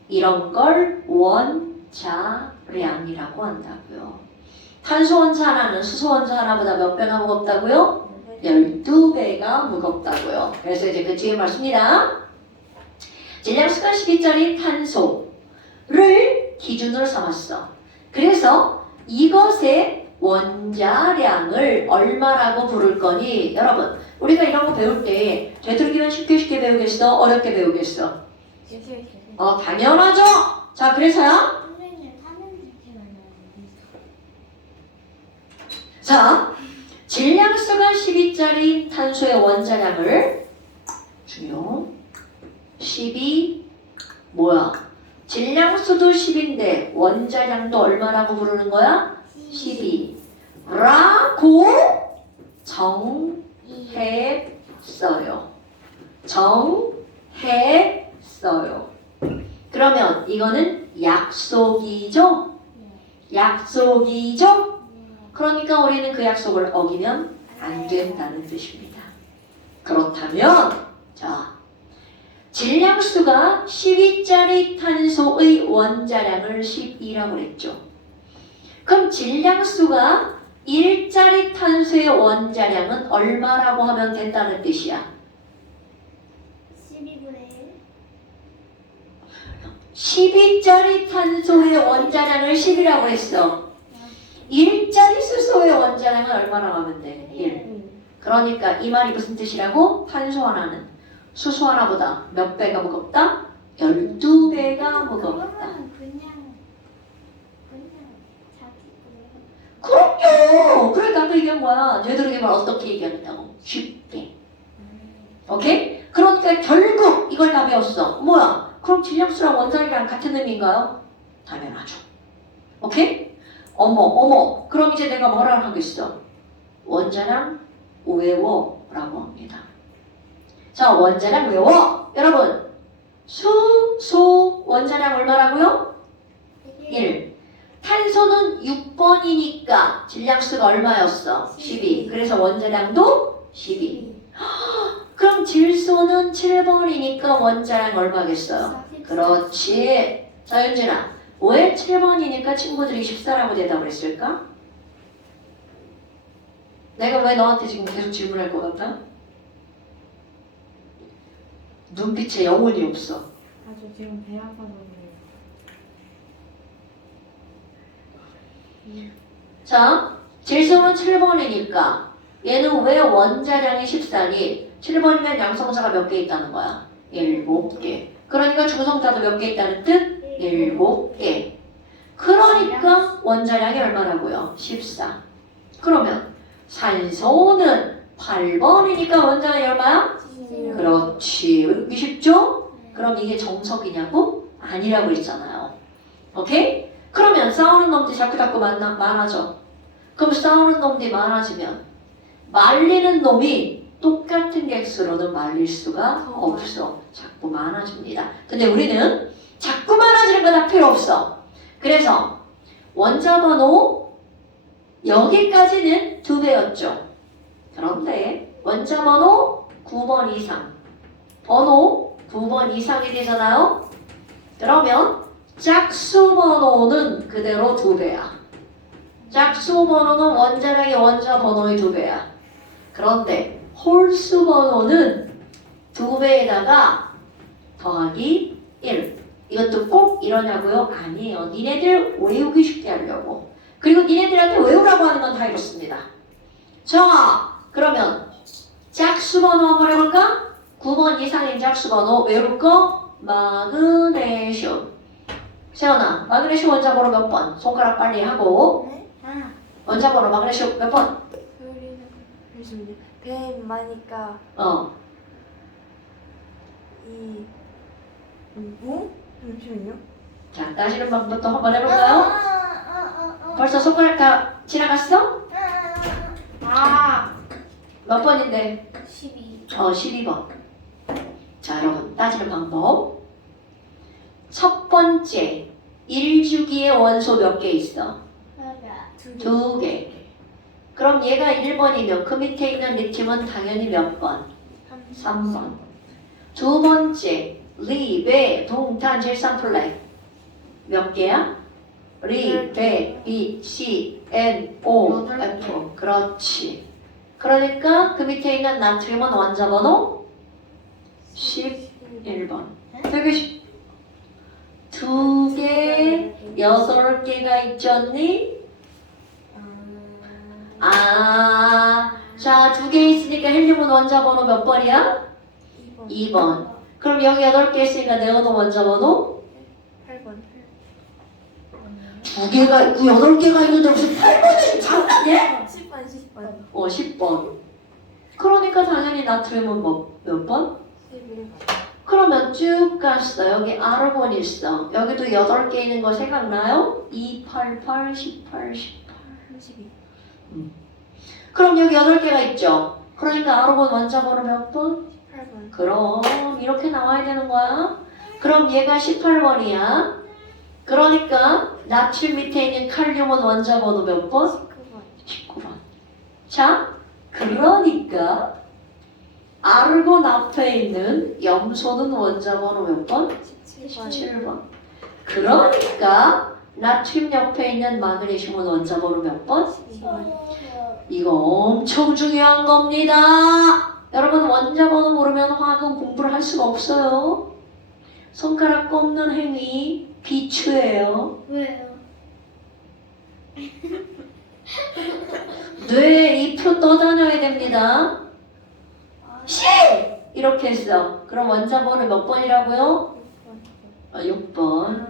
이런 걸 원자량이라고 한다고요. 탄소 원자 하나는 수소 원자 하나보다 몇 배가 무겁다고요? 12배가 무겁다고요. 그래서 이제 그 뒤에 말씀입니다. 질량수가 12짜리 탄소를 기준으로 삼았어. 그래서 이것의 원자량을 얼마라고 부를 거니? 여러분, 우리가 이런 거 배울 때 되도록이면 쉽게 배우겠어? 어렵게 배우겠어? 당연하죠. 자, 그래서요. 선생님 사는 듣기만 자, 질량수가 12짜리 탄소의 원자량을 중요 12 뭐야? 질량수도 10인데 원자량도 얼마라고 부르는 거야? 12라고 정했어요. 그러면 이거는 약속이죠? 약속이죠? 그러니까 우리는 그 약속을 어기면 안 된다는 뜻입니다. 그렇다면 자, 질량수가 12짜리 탄소의 원자량을 12라고 했죠. 그럼 질량수가 1짜리 탄소의 원자량은 얼마라고 하면 된다는 뜻이야? 12분의 12짜리 탄소의 원자량을 10이라고 했어. 1짜리 수소의 원자량은 얼마나 하면 돼? 1. 그러니까 이 말이 무슨 뜻이라고? 탄소 하나는 수소 하나보다 몇 배가 무겁다? 12배가 무겁다. 그러면 그냥 자기 그럼요. 그러니까 그 얘기는 뭐야? 되도록이 말 어떻게 얘기한다고? 쉽게. 오케이? 그러니까 결국 이걸 다 배웠어. 뭐야? 그럼 질량수랑 원자량이랑 같은 의미인가요? 당연하죠. 오케이? 어머. 그럼 이제 내가 뭐라 하겠어? 원자량 외워라고 합니다. 자, 원자량 외워. 여러분, 수소 원자량 얼마라고요? 1. 탄소는 6번이니까 질량수가 얼마였어? 12. 그래서 원자량도 12. 그럼 질소는 7번이니까 원자량 얼마겠어요? 그렇지. 자, 윤진아. 왜 7번이니까 친구들이 14라고 대답을 했을까? 내가 왜 너한테 지금 계속 질문할 것 같아? 눈빛에 영혼이 없어. 아주 지금 배 아파서 그래요. 자, 질소는 7번이니까 얘는 왜 원자량이 14니? 7번이면 양성자가 몇 개 있다는 거야? 7개. 그러니까 중성자도 몇 개 있다는 뜻? 7개. 그러니까 원자량이 얼마라고요? 14. 그러면 산소는 8번이니까 원자량이 얼마야? 그렇지. 외우기 쉽죠? 그럼 이게 정석이냐고? 아니라고 했잖아요. 오케이? 그러면 싸우는 놈들이 자꾸 많아져. 그럼 싸우는 놈들이 많아지면 말리는 놈이 똑같은 객수로는 말릴 수가 없어. 자꾸 많아집니다. 근데 우리는 자꾸 많아지는 거 다 필요 없어. 그래서 원자 번호 여기까지는 2배였죠. 그런데 원자 번호 9번 이상, 번호 9번 이상이 되잖아요. 그러면 짝수 번호는 그대로 2배야. 짝수 번호는 원자량의 원자 번호의 2배야. 그런데 홀수 번호는 2배에다가 더하기 1. 이것도 꼭 이러냐고요? 아니에요. 니네들 외우기 쉽게 하려고. 그리고 니네들한테 외우라고 하는 건 다 이렇습니다. 자, 그러면 짝수번호 한번 해볼까? 9번 이상인 짝수번호 외울 거 마그네슘. 세연아, 마그네슘 원자번호 몇 번? 손가락 빨리 하고. 아, 원자번호 마그네슘 몇 번? 소리는 잠시만요. 100 많으니까 어, 2 5? 잠시만요. 자, 따지는 방법부터 한번 해볼까요? 벌써 손가락 다 지나갔어? 아, 몇 번인데? 12. 12번. 자, 여러분, 따지는 방법. 첫 번째, 1주기의 원소 몇 개 있어? 맞아. 2개. 그럼 얘가 1번이면 그 밑에 있는 리튬은 당연히 몇 번? 3번. 두 번째, 리, 배, 동, 탄, 질산플레 몇 개야? 리, 배, 이, C, N, O, F. 그렇지. 그러니까 그 밑에 있는 나트륨은 원자번호 11번. 되게 쉽. 2개, 8개가 있잖니? 자, 2개 있으니까 헬륨은 원자번호 몇 번이야? 2번. 2번. 그럼 여기 8개 있으니까 네오는 원자번호? 8번. 2개가 있고 8개가 있는데 무슨 8번이 장난이야? 10번. 10번. 10번. 그러니까 당연히 나트륨은 몇 번? 11번. 그러면 쭉 갔어. 여기 아르곤 있어. 여기도 8개 있는 거 생각나요? 2, 8, 8, 18, 18. 32. 그럼 여기 8개가 있죠? 그러니까 아르곤 원자번호 몇 번? 18번. 그럼 이렇게 나와야 되는 거야. 그럼 얘가 18번이야. 그러니까 나트륨 밑에 있는 칼륨은 원자번호 몇 번? 19번. 19번. 자, 그러니까 아르곤 앞에 있는 염소는 원자번호 몇 번? 17번. 7번. 그러니까 나트륨 옆에 있는 마그네슘은 원자번호 몇 번? 12번. 이거 엄청 중요한 겁니다. 여러분 원자번호 모르면 화학은 공부를 할 수가 없어요. 손가락 꼽는 행위 비추예요. 왜요? 뇌에 이 표 떠다녀야 됩니다. 시! 이렇게 했어. 그럼 원자번호 몇 번이라고요? 6번.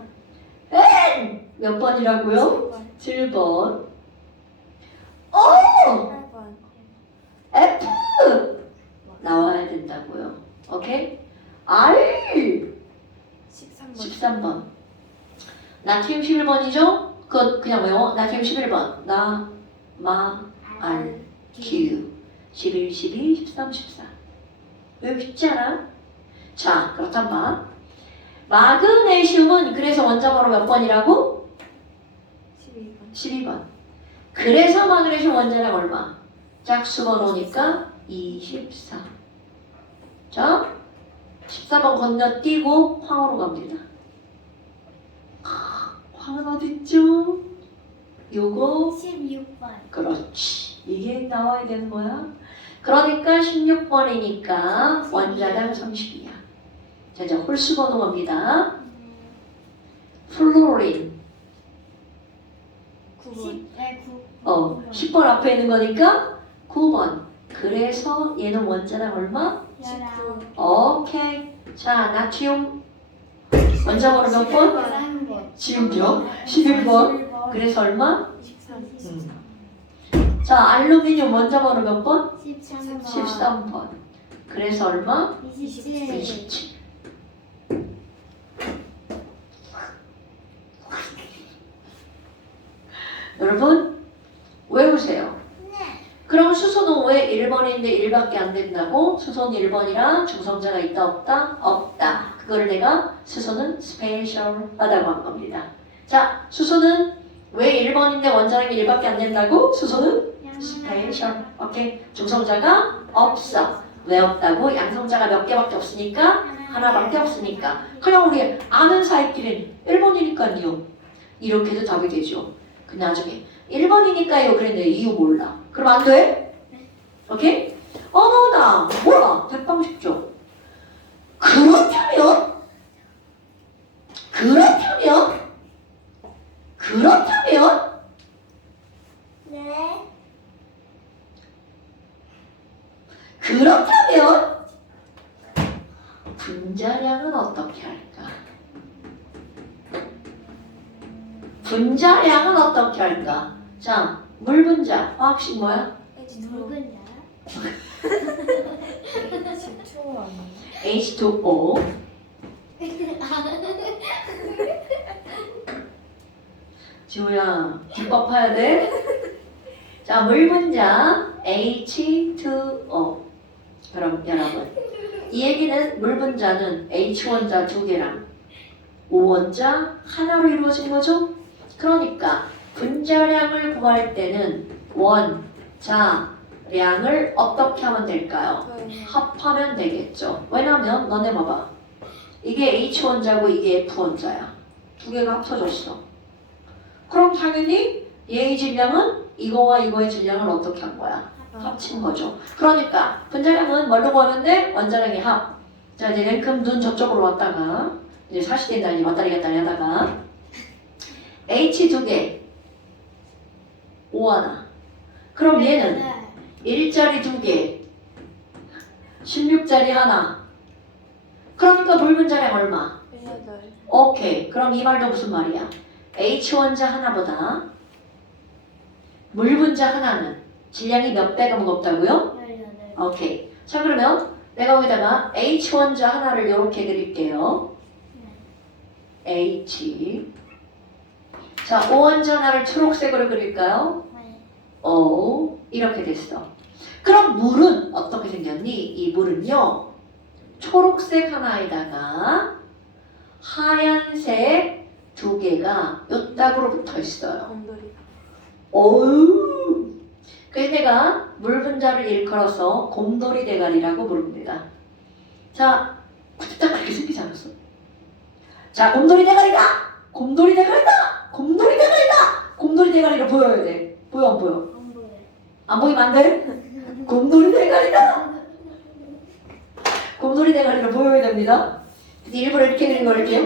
N! 몇 번이라고요? 7번. O! 8번. F! 나와야 된다고요. 오케이? R! 13번. 13번. 나트륨 11번이죠? 그거 그냥 외워. 나트륨 11번. 나, 마, 알, Q. 11, 12, 13, 14. 외우기 쉽지 않아? 자, 그렇단 봐. 마그네슘은 그래서 원자번호 몇 번이라고? 12번. 12번. 그래서 마그네슘 원자량 얼마? 짝수번호니까 24. 자, 14번 건너뛰고 황으로 갑니다. 황은 어딨죠? 요거 16번. 그렇지. 이게 나와야 되는 거야. 그러니까 16번이니까 원자량 30이야. 자, 이제 홀수 번호 갑니다. 플로린. 9번. 9. 10번 앞에 있는 거니까 9번. 그래서 얘는 원자량 얼마? 19. 오케이. 자, 나트륨 원자번호 몇 번? 3번. 지금요? 11번. 그래서 얼마? 23. 자, 알루미늄 원자번호 몇 번? 13번. 13번. 그래서 얼마? 27. 27. 여러분, 외우세요. 그럼 수소는 왜 1번인데 1밖에 안 된다고? 수소는 1번이라 중성자가 있다 없다? 없다. 그거를 내가 수소는 스페셜하다고 한 겁니다. 자, 수소는 왜 1번인데 원자력이 1밖에 안 된다고? 수소는 스페셜. 오케이. 중성자가 없어. 왜 없다고? 양성자가 몇 개밖에 없으니까? 하나밖에 없으니까. 그냥 우리 아는 사이끼리는 1번이니까요. 이렇게도 답이 되죠. 그 나중에 1번이니까요. 그랬는데 이유 몰라. 그럼 안 돼? 오케이? 어머나, 뭐야? 대빵식죠. 그렇다면 그렇다면 분자량은 어떻게 할까? 분자량은 어떻게 할까? 자, 물 분자, 화학식 뭐야? 묽은 자. 집초 아니에요? H2O. 지호야, 기법 파야 돼? 자, 물 분자 H2O. 그럼 여러분, 이 얘기는 물 분자는 H 원자 2개랑 O 원자 하나로 이루어진 거죠? 그러니까 분자량을 구할 때는 원자량을 어떻게 하면 될까요? 합하면 되겠죠. 왜냐면 너네 봐봐. 이게 H원자고 이게 F원자야. 두 개가 합쳐졌어. 그럼 당연히 얘의 질량은 이거와 이거의 질량을 어떻게 한 거야? 합친 거죠. 그러니까 분자량은 뭘로 구하면 돼? 원자량의 합. 자, 이제 냉큼 눈 저쪽으로 왔다가 이제 사시된 달리 왔다리 갔다리 하다가 H 2개 O 하나. 그럼 얘는 1짜리 2개 16짜리 하나. 그러니까 물 분자량 얼마? 18. 오케이. 그럼 이 말도 무슨 말이야? H원자 하나보다 물 분자 하나는 질량이 몇 배가 무겁다고요? 18. 오케이. 자, 그러면 내가 여기다가 H원자 하나를 이렇게 그릴게요. H. 자, O원자 하나를 초록색으로 그릴까요? O. 이렇게 됐어. 그럼 물은 어떻게 생겼니? 이 물은요. 초록색 하나에다가 하얀색 2개가 요따구로 붙어 있어요. 곰돌이. 어우. 그래서 내가 물 분자를 일컬어서 곰돌이 대가리라고 부릅니다. 자, 딱 그렇게 생기지 않았어? 자, 곰돌이 대가리다! 곰돌이 대가리다! 곰돌이 대가리다! 곰돌이 대가리로 보여야 돼. 보여, 안 보여? 안 보여. 안 보이면 안 돼? 곰돌이 대가리다! 곰돌이 대가리로 보여야 됩니다. 그래서 일부러 이렇게 그린 거를게요.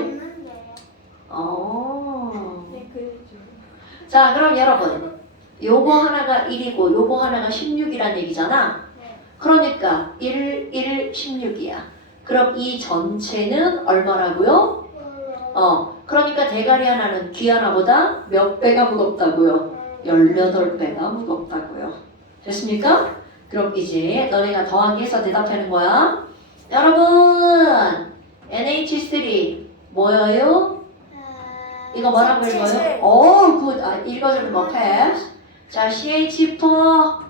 없는데. 네, 그랬죠. 자, 그럼 여러분, 요거 하나가 1이고 요거 하나가 16이란 얘기잖아. 네. 그러니까 1, 1, 16이야. 그럼 이 전체는 얼마라고요? 그러니까 대가리 하나는 귀 하나보다 몇 배가 무겁다고요? 18배가 무겁다고요. 됐습니까? 그럼 이제 너네가 더하기 해서 대답하는 거야. 여러분, NH3 뭐예요? 이거 뭐라고 읽어요? 오, 굿. 읽어주는 거 패스. 자, CH4.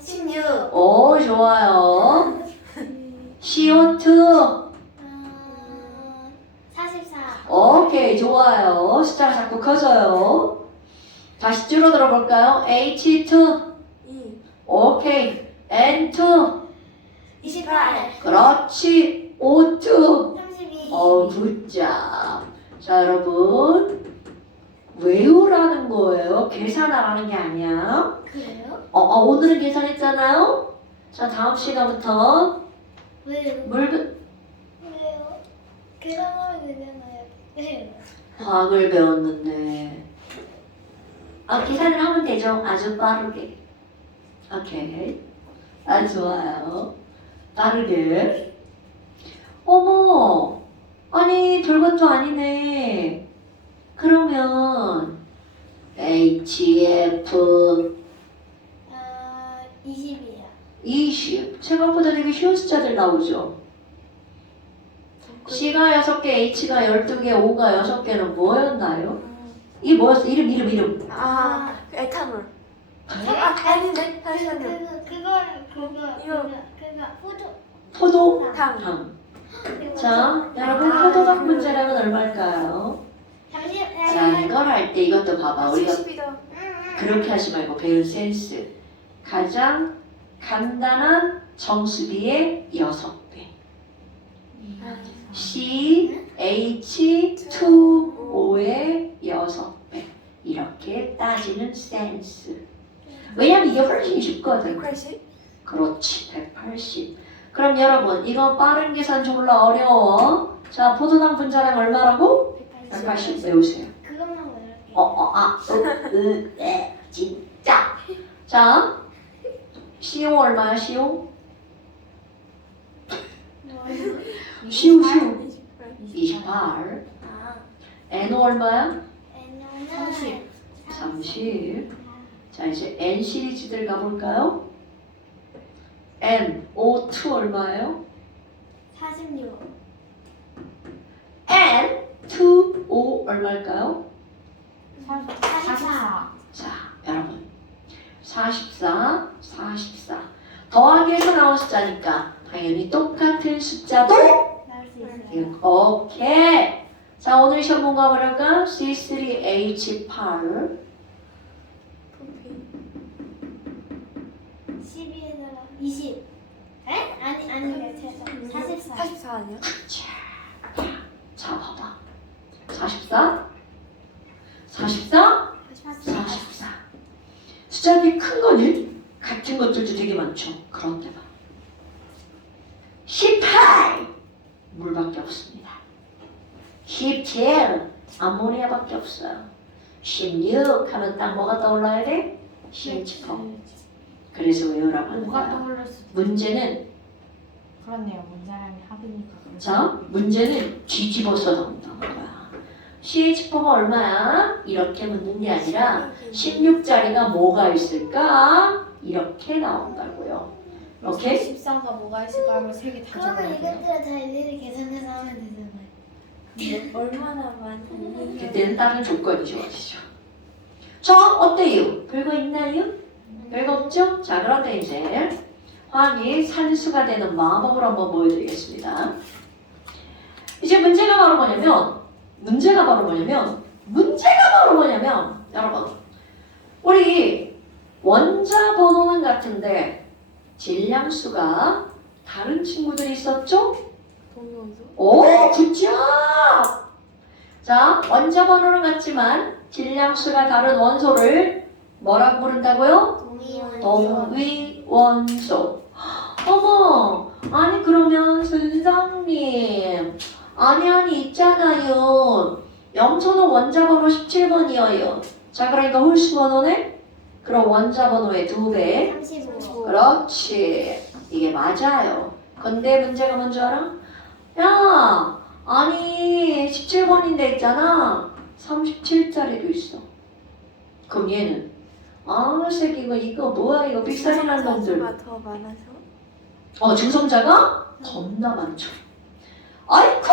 16. 오, 좋아요. CO2. 44. 오케이, 좋아요. 숫자가 자꾸 커져요. 다시 줄어들어 볼까요? H2. 2. 오케이. N2. 28. 그렇지. O2. 32. 굿잡. 자, 여러분. 외우라는 거예요. 계산하라는 게 아니야. 그래요? 오늘은 계산했잖아요. 자, 다음 시간부터 왜요? 물 왜요? 계산하면 되잖아요. 왜요? 과학을 배웠는데. 계산을 하면 되죠. 아주 빠르게. 오케이. 좋아요. 빠르게. 어머, 아니 별것도 아니네. 그러면 HF 20이요. 20. 생각보다 되게 쉬운 숫자들 나오죠. C가 6개, H가 12개, O가 6개는 뭐였나요? 이게 뭐였어? 이름. 그 에탄올. 아닌데? 잠시만요. 이거. 포도당. 당. 자, 여러분 포도당 분자량은 얼마일까요? 자, 이걸 할 때 이것도 봐봐. 우리가 70이다. 그렇게 하지 말고 배운 센스. 가장 간단한 정수비의 6배. CH2O의 6배. 이렇게 따지는 센스. 왜냐면 이게 훨씬 쉽거든. 180? 그렇지, 180. 그럼 여러분, 이거 빠른 계산 졸라 어려워. 자, 포도당 분자량 얼마라고? 180 외우세요. 그것만 외울게요. 진짜. 자, CO 얼마야, CO? 뭐, CO. 28. 28. 아, NO 얼마야? N은 30. 30. 자, 이제 N 시리즈들 가볼까요? NO2 얼마예요? 46. N2O 얼마일까요? 44. 자, 여러분. 44, 44. 더하기에서 나온 숫자니까 당연히 똑같은 숫자도 나올 수 있어요. 오케이. 자, 오늘 시험 문과 뭐랄까? C3H8. 12에다가 20. 에? 아니, 최소. 44. 44 아니야? 자, 봐봐. 44, 44, 44. 44. 숫자들이 큰 거는 같은 것들도 되게 많죠. 그런데 봐. 18 물밖에 없습니다. 17 암모니아밖에 없어요. 16 하면 딱 뭐가 떠올라야 돼? CH4. 그래서 외우라고 하는 뭐가 거야. 떠올릴 수도 문제는 그렇네요. 문자량이 합이니까. 자, 문제는 뒤집어서 나온다는 거야. CH4가 얼마야? 이렇게 묻는 게 아니라 16자리가 뭐가 있을까? 이렇게 나온다고요. 오케이? 14가 뭐가 있을까 하면 3개 다 그러면 적어야 돼요. 이것들을 다 일일이 계산해서 하면 되잖아요. 얼마나 많이 그때는 다른 조건이 좋아지죠. 자, 어때요? 별거 있나요? 별거 없죠? 자, 그런데 이제 화학이 산수가 되는 마법을 한번 보여드리겠습니다. 이제 문제가 바로 뭐냐면 여러분, 우리 원자 번호는 같은데 질량수가 다른 친구들이 있었죠? 동영수? 오, 굿잡! 자, 원자 번호는 같지만 질량수가 다른 원소를 뭐라고 부른다고요? 동위원소. 어머, 아니 그러면 선생님, 아니 있잖아요. 염소는 원자 번호 17번이에요. 자, 그러니까 홀수 번호네? 그럼 원자 번호의 2배. 35. 그렇지. 이게 맞아요. 근데 문제가 뭔지 알아? 야, 아니 17번인데 있잖아. 37짜리도 있어. 그럼 얘는 새끼 이거 뭐야 이거 빅살이 난 놈들. 수가 더 많아서? 중성자가 겁나 많죠. 아이쿠!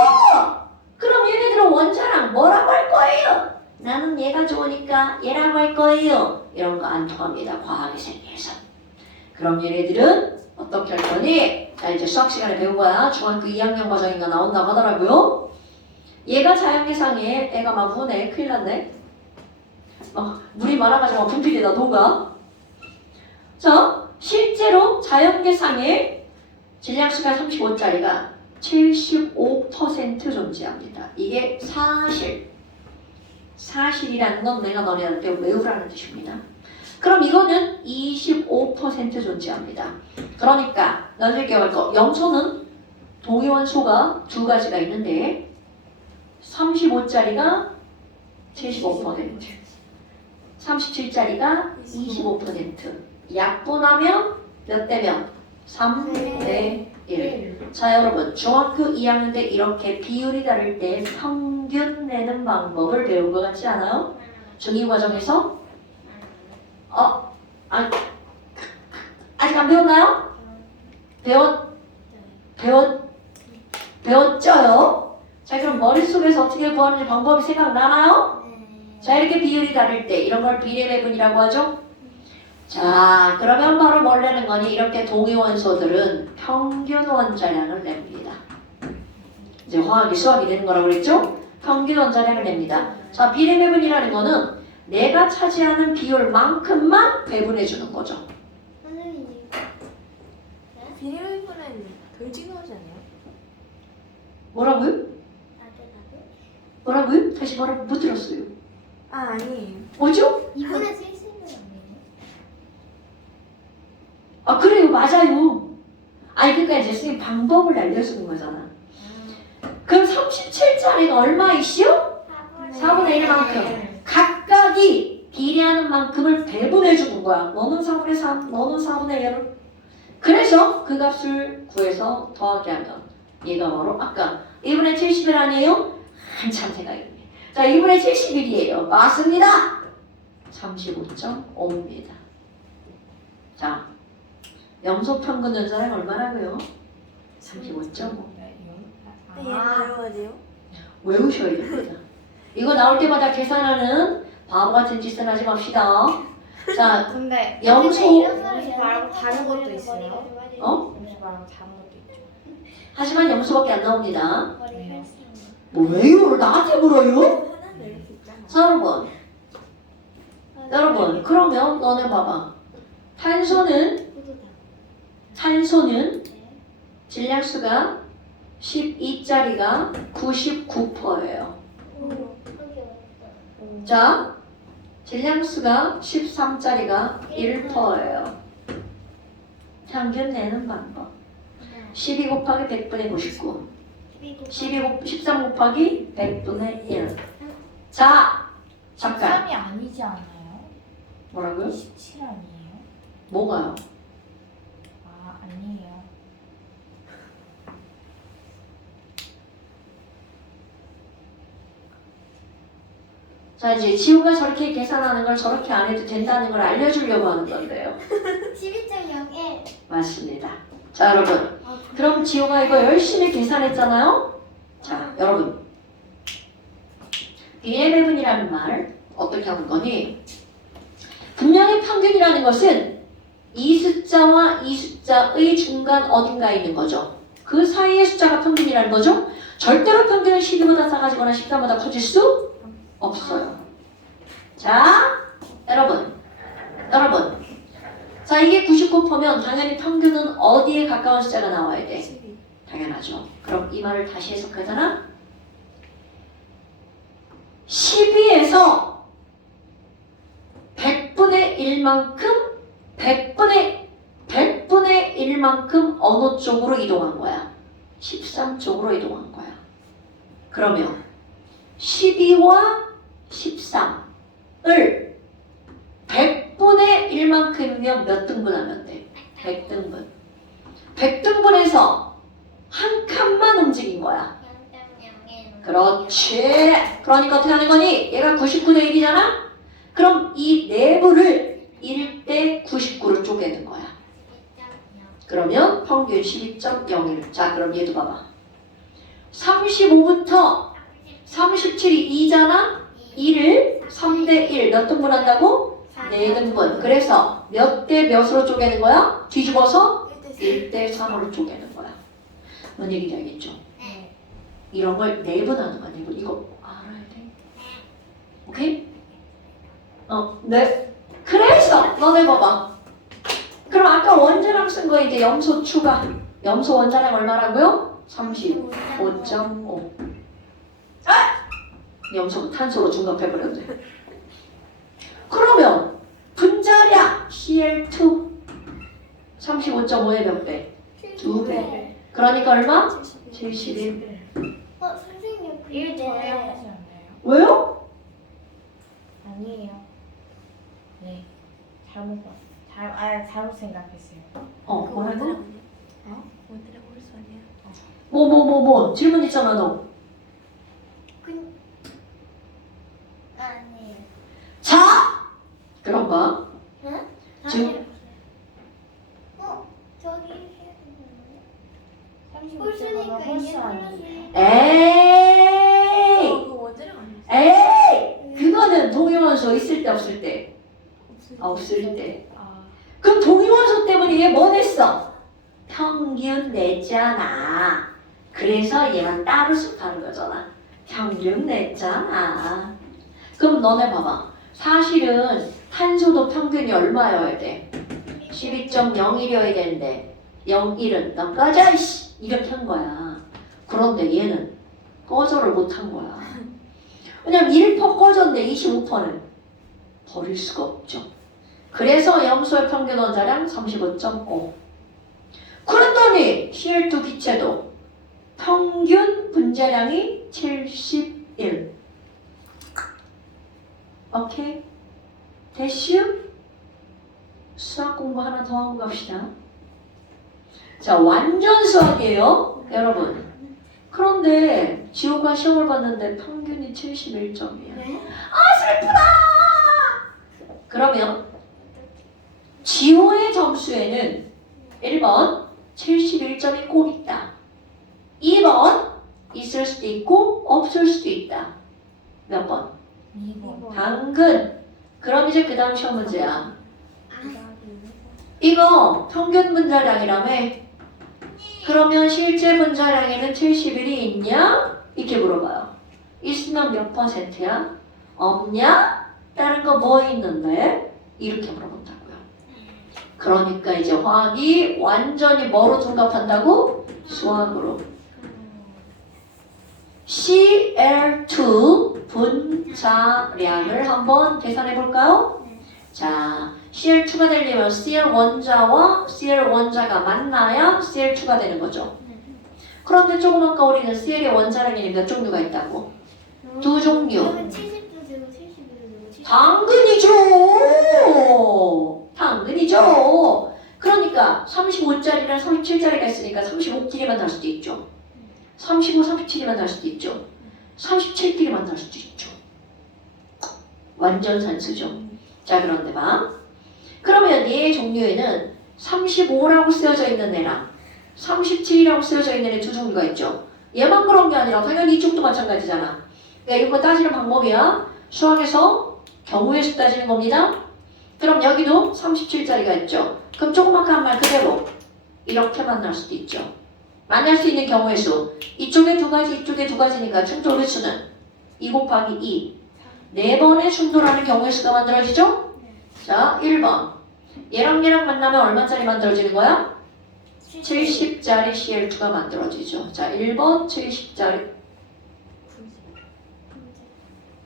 그럼 얘네들은 원자랑 뭐라고 할 거예요? 나는 얘가 좋으니까 얘라고 할 거예요. 이런 거 안 통합니다. 과학의 세계에서. 그럼 얘네들은 어떻게 할 거니? 자, 이제 수학 시간에 배운 거야. 중학교 2학년 과정인가 나온다고 하더라고요. 얘가 자연계상에 애가 막 우네. 큰일 났네. 물이 많아가지고 분필에다 녹아. 자, 실제로 자연계상에 질량수가 35짜리가 75% 존재합니다. 이게 사실이라는 건 내가 너네한테 외우라는 뜻입니다. 그럼 이거는 25% 존재합니다. 그러니까 너희들 기억할 거, 염소는 동위원소가 두 가지가 있는데 35짜리가 75%, 37짜리가 25%. 약분하면 몇 대 몇? 3대 1. 자, 여러분, 중학교 2학년 때 이렇게 비율이 다를 때 평균 내는 방법을 배운 것 같지 않아요? 중2 과정에서? 아직 안 배웠나요? 배웠죠요? 자, 그럼 머릿속에서 어떻게 구하는지 방법이 생각나나요? 자, 이렇게 비율이 다를 때 이런 걸 비례배분이라고 하죠? 자, 그러면 바로 뭘 내는 거니? 이렇게 동위원소들은 평균 원자량을 냅니다. 이제 화학이 수학이 되는 거라고 그랬죠? 평균 원자량을 냅니다. 자, 비례배분이라는 거는 내가 차지하는 비율만큼만 배분해 주는 거죠. 선생님, 비례배분은 덜 중요하지 않아요? 뭐라고요? 나도. 다시 뭐라고 못 들었어요. 아니에요. 뭐죠? 2분의 70은 아니에요? 그래요. 맞아요. 그러니까 이제 선생님 방법을 알려주는 거잖아. 그럼 37짜리가 얼마이시오? 4분의 1만큼. 각각이 비례하는 만큼을 배분해 주는 거야. 너는 4분의 3, 너는 4분의 1을 그래서 그 값을 구해서 더하게 하면 얘가 바로 아까 1분의 71 아니에요? 한참 생각입니다. 자, 1분의 71이에요. 맞습니다. 35.5입니다. 자, 염소 평균 연산량 얼마라고요? 35.5. 얘는 외워야 돼요? 외우셔야 됩니다. 이거 나올 때마다 계산하는 바보 같은 짓은 하지 맙시다. 자, 근데 염소 염소 말고 다른 것도 있어요? 어? 음식 말고 다른 것도 있죠. 하지만 염소밖에 안 나옵니다. 왜요? 뭐예요? 나한테 물어요? 하나 외울 수 있잖아. 자, 여러분, 그러면 너네 봐봐. 탄소는 질량수가 12짜리가 99%예요. 자, 질량수가 13짜리가 1%예요. 평균 내는 방법. 12 곱하기 100분의 99. 13 곱하기 100분의 1. 자, 잠깐. 13이 아니지 않아요? 뭐라고요? 17 아니에요? 뭐가요? 아, 아니에요. 자, 이제 지우가 저렇게 계산하는 걸 저렇게 안 해도 된다는 걸 알려주려고 하는 건데요. 12.01. 맞습니다. 자, 여러분. 그럼 지우가 이거 열심히 계산했잖아요? 자, 여러분. BMM이라는 말 어떻게 하는 거니? 분명히 평균이라는 것은 이 숫자와 이 숫자의 중간 어딘가에 있는 거죠. 그 사이의 숫자가 평균이라는 거죠. 절대로 평균은 12보다 작아지거나 13보다 커질 수 없어요. 자, 여러분. 자, 이게 99%면 당연히 평균은 어디에 가까운 숫자가 나와야 돼? 12. 당연하죠. 그럼 이 말을 다시 해석하잖아. 12에서 100분의 1만큼 100분의 1만큼 어느 쪽으로 이동한 거야? 13쪽으로 이동한 거야. 그러면 12와 13을 100분의 1만큼이면 몇 등분하면 돼? 100등분. 100등분해서 한 칸만 움직인 거야. 그렇지. 그러니까 어떻게 하는 거니? 얘가 99대 1이잖아? 그럼 이 내부를 1대 99로 쪼개는 거야. 그러면 평균 12.01. 자, 그럼 얘도 봐봐. 35부터 37이 2잖아? 2를 3대 1 몇 등분 한다고? 4등분. 그래서 몇 대 몇으로 쪼개는 거야? 뒤집어서 1대 3으로 쪼개는 거야. 뭔 얘기인지 알겠죠? 이런 걸 내분하는 거야. 내분. 이거 알아야 돼. 오케이? 네. 그래서 너네 봐봐. 그럼 아까 원자량 쓴 거 이제 염소 추가. 염소 원자량 얼마라고요? 35.5. 염소가 탄소로 중갑해버렸네. 그러면 분자량 Cl2 35.5의 몇 배? 2배. 그러니까 얼마? 71. 선생님, 1 더해야 근데 하지 않나요? 왜요? 아니에요. 네. 잘못 생각했어요. 뭐라고? 원이라고 할 수 아니야? 뭐 질문 있잖아 너. 아니에요. 자! 그럼 봐. 응? 지금 저기 해야 되는데. 홀수니까 홀수 이게 아니에요. 에이! 그거 원자량 아니었어? 에이! 그거는 동위원소 있을 때 없을 때? 없을 때. 그럼 동위원소 때문에 얘 뭐 냈어? 평균 냈잖아. 그래서 얘만 따로 습하는 거잖아. 평균 냈잖아. 그럼 너네 봐봐. 사실은 탄소도 평균이 얼마여야 돼? 12.01이어야 되는데 01은 너 꺼져 이씨! 이렇게 한 거야. 그런데 얘는 꺼져를 못 한 거야. 왜냐면 1% 꺼졌는데 25%는 버릴 수가 없죠. 그래서 염소의 평균 원자량 35.5. 그랬더니 Cl2 기체도 평균 분자량이 71. 오케이? 됐슈? 수학 공부 하나 더 하고 갑시다. 자, 완전 수학이에요, 여러분. 그런데 지호가 시험을 봤는데 평균이 71점이야. 네? 그러면 지호의 점수에는 1번 71점이 꼭 있다. 2번 있을 수도 있고 없을 수도 있다. 몇 번? 2번. 당근. 그럼 이제 그 다음 시험 문제야. 이거 평균 분자량이라며? 그러면 실제 분자량에는 71이 있냐? 이렇게 물어봐요. 있으면 몇 퍼센트야? 없냐? 다른 거 뭐 있는데? 이렇게 물어본다고요. 그러니까 이제 화학이 완전히 뭐로 둔갑한다고? 수학으로. Cl2 분자량을 한번 계산해 볼까요? 자, Cl2가 되려면 Cl 원자와 Cl 원자가 만나야 Cl2가 되는 거죠. 그런데 조금 아까 우리는 Cl의 원자량이 몇 종류가 있다고? 두 종류. 그러면 70도 되고 70도 되고 70도. 당근이죠. 당근이죠. 그러니까 35짜리랑 37짜리가 있으니까 35끼리 만날 수도 있죠. 35, 37이 만날 수도 있죠. 37끼리 만날 수도 있죠. 완전 산수죠. 자, 그런데 봐. 그러면 얘의 종류에는 35라고 쓰여져 있는 애랑 37이라고 쓰여져 있는 애 두 종류가 있죠. 얘만 그런 게 아니라 당연히 이쪽도 마찬가지잖아. 그러니까 이거 따지는 방법이야. 수학에서 경우의 수 따지는 겁니다. 그럼 여기도 37짜리가 있죠. 그럼 조그맣게 한 말 그대로 이렇게 만날 수도 있죠. 만날 수 있는 경우의 수. 이쪽에 두 가지, 이쪽에 두 가지니까 충돌의 수는 2 곱하기 2. 4번의 충돌하는 경우의 수가 만들어지죠? 자, 1번. 얘랑 얘랑 만나면 얼마짜리 만들어지는 거야? 70짜리 Cl2가 만들어지죠. 자, 1번 70짜리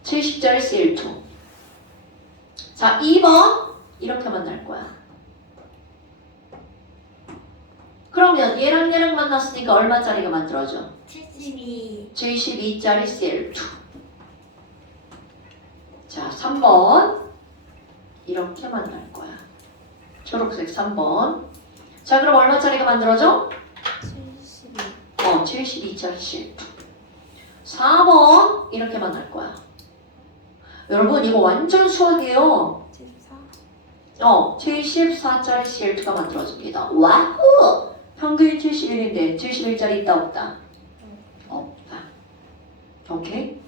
Cl2. 자, 2번 이렇게 만날 거야. 그러면 얘랑 얘랑 만났으니까 얼마짜리가 만들어져? 72. 72짜리 Cl2. 자, 3번 이렇게 만날 거야. 초록색 3번. 자, 그럼 얼마짜리가 만들어져? 72짜리 Cl2. 4번 이렇게 만날 거야. 여러분 이거 완전 수학이에요. 74짜리 Cl2가 만들어집니다. 와우! 평균이 71인데 71짜리 있다 없다? 없다. 오케이?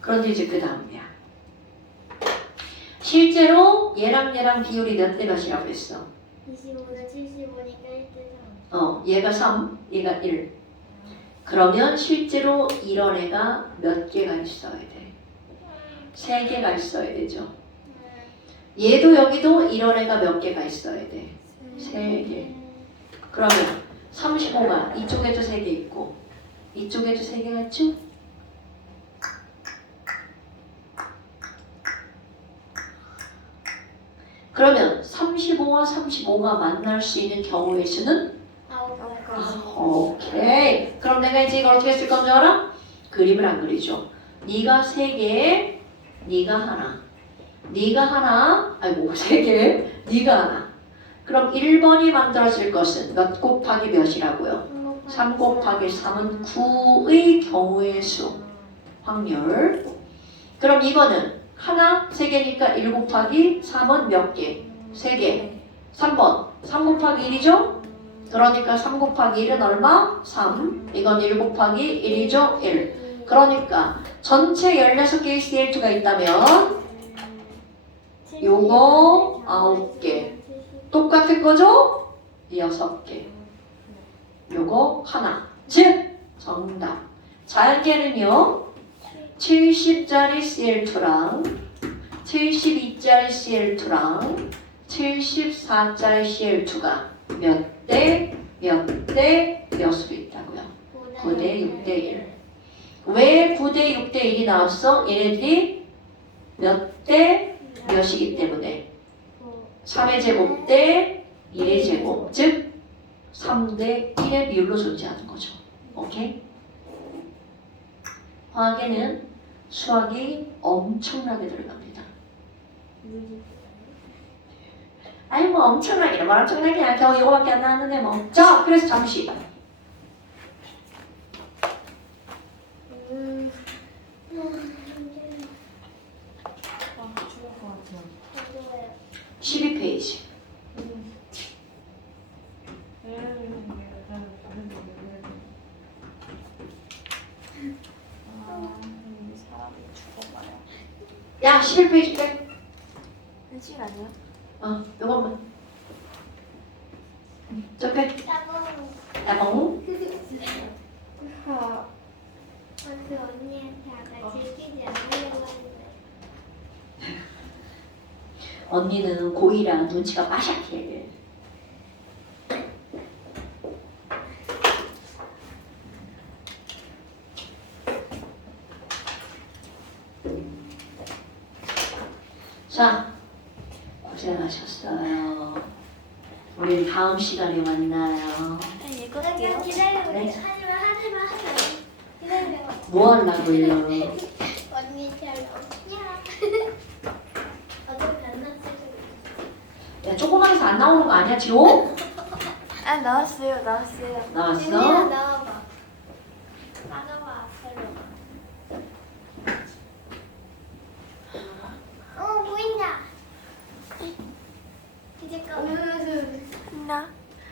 그런데 이제 그 다음이야. 실제로 얘랑 얘랑 비율이 몇 대 몇이라고 했어? 25는 75니까 1대 3. 얘가 3, 얘가 1. 그러면 실제로 이런 애가 몇 개가 있어야 돼? 3개가 있어야 되죠. 얘도 여기도 이런 애가 몇 개가 있어야 돼? 3개. 그러면 35가 이쪽에도 3개 있고 이쪽에도 3개가 있죠? 그러면 35와 35가 만날 수 있는 경우의 수는? 오케이. 그럼 내가 이제 이걸 어떻게 쓸 건 줄 알아? 그림을 안 그리죠. 네가 3개, 네가 하나. 네가 하나, 아이고 3개, 네가 하나. 그럼 1번이 만들어질 것은 몇 곱하기 몇이라고요? 3 곱하기 3은 9의 경우의 수. 확률. 그럼 이거는 하나, 3개니까 1 곱하기 3은 몇 개? 3개. 3번. 3 곱하기 1이죠? 그러니까 3 곱하기 1은 얼마? 3. 이건 1 곱하기 1이죠? 1. 그러니까 전체 16개의 Cl2가 있다면 요거 9개. 똑같은 거죠? 6개. 요거 하나. 즉 정답. 자연계는요 70짜리 Cl2랑 72짜리 Cl2랑 74짜리 Cl2가 몇 대, 몇 대, 몇으로 있다고요? 9대 6대 1. 왜 9대 6대 1이 나왔어? 얘네들이 몇 대 몇이기 때문에 3의 제곱 대 2의 제곱, 즉 3대 1의 비율로 존재하는 거죠. 오케이? 화학에는 수학이 엄청나게 들어갑니다. 아니 뭐 엄청나게 뭐 엄청나게 그냥 겨우 이거밖에 안 나왔는데 뭐. 자 그래서 잠시. 죽을 것 같아요. 12페이지. 사람이 죽어봐요. 야 11페이지 빼. 현실 아니야? 요것만. 저 빼. 따봉. 따봉. 하, 그 언니한테 아까 즐기지 않으려고 했는데. 언니는 고2라 눈치가 빠삭해. 자, 고생하셨어요. 우리 다음 시간에 만나요. 그냥 기다리고 네. 하지마. 기다려. 뭐 하려고요? 언니처럼. 야. 어차피 안 났을 야, 조그만해서 안 나오는 거 아니야, 지호? 아 나왔어요. 나왔어? 나와.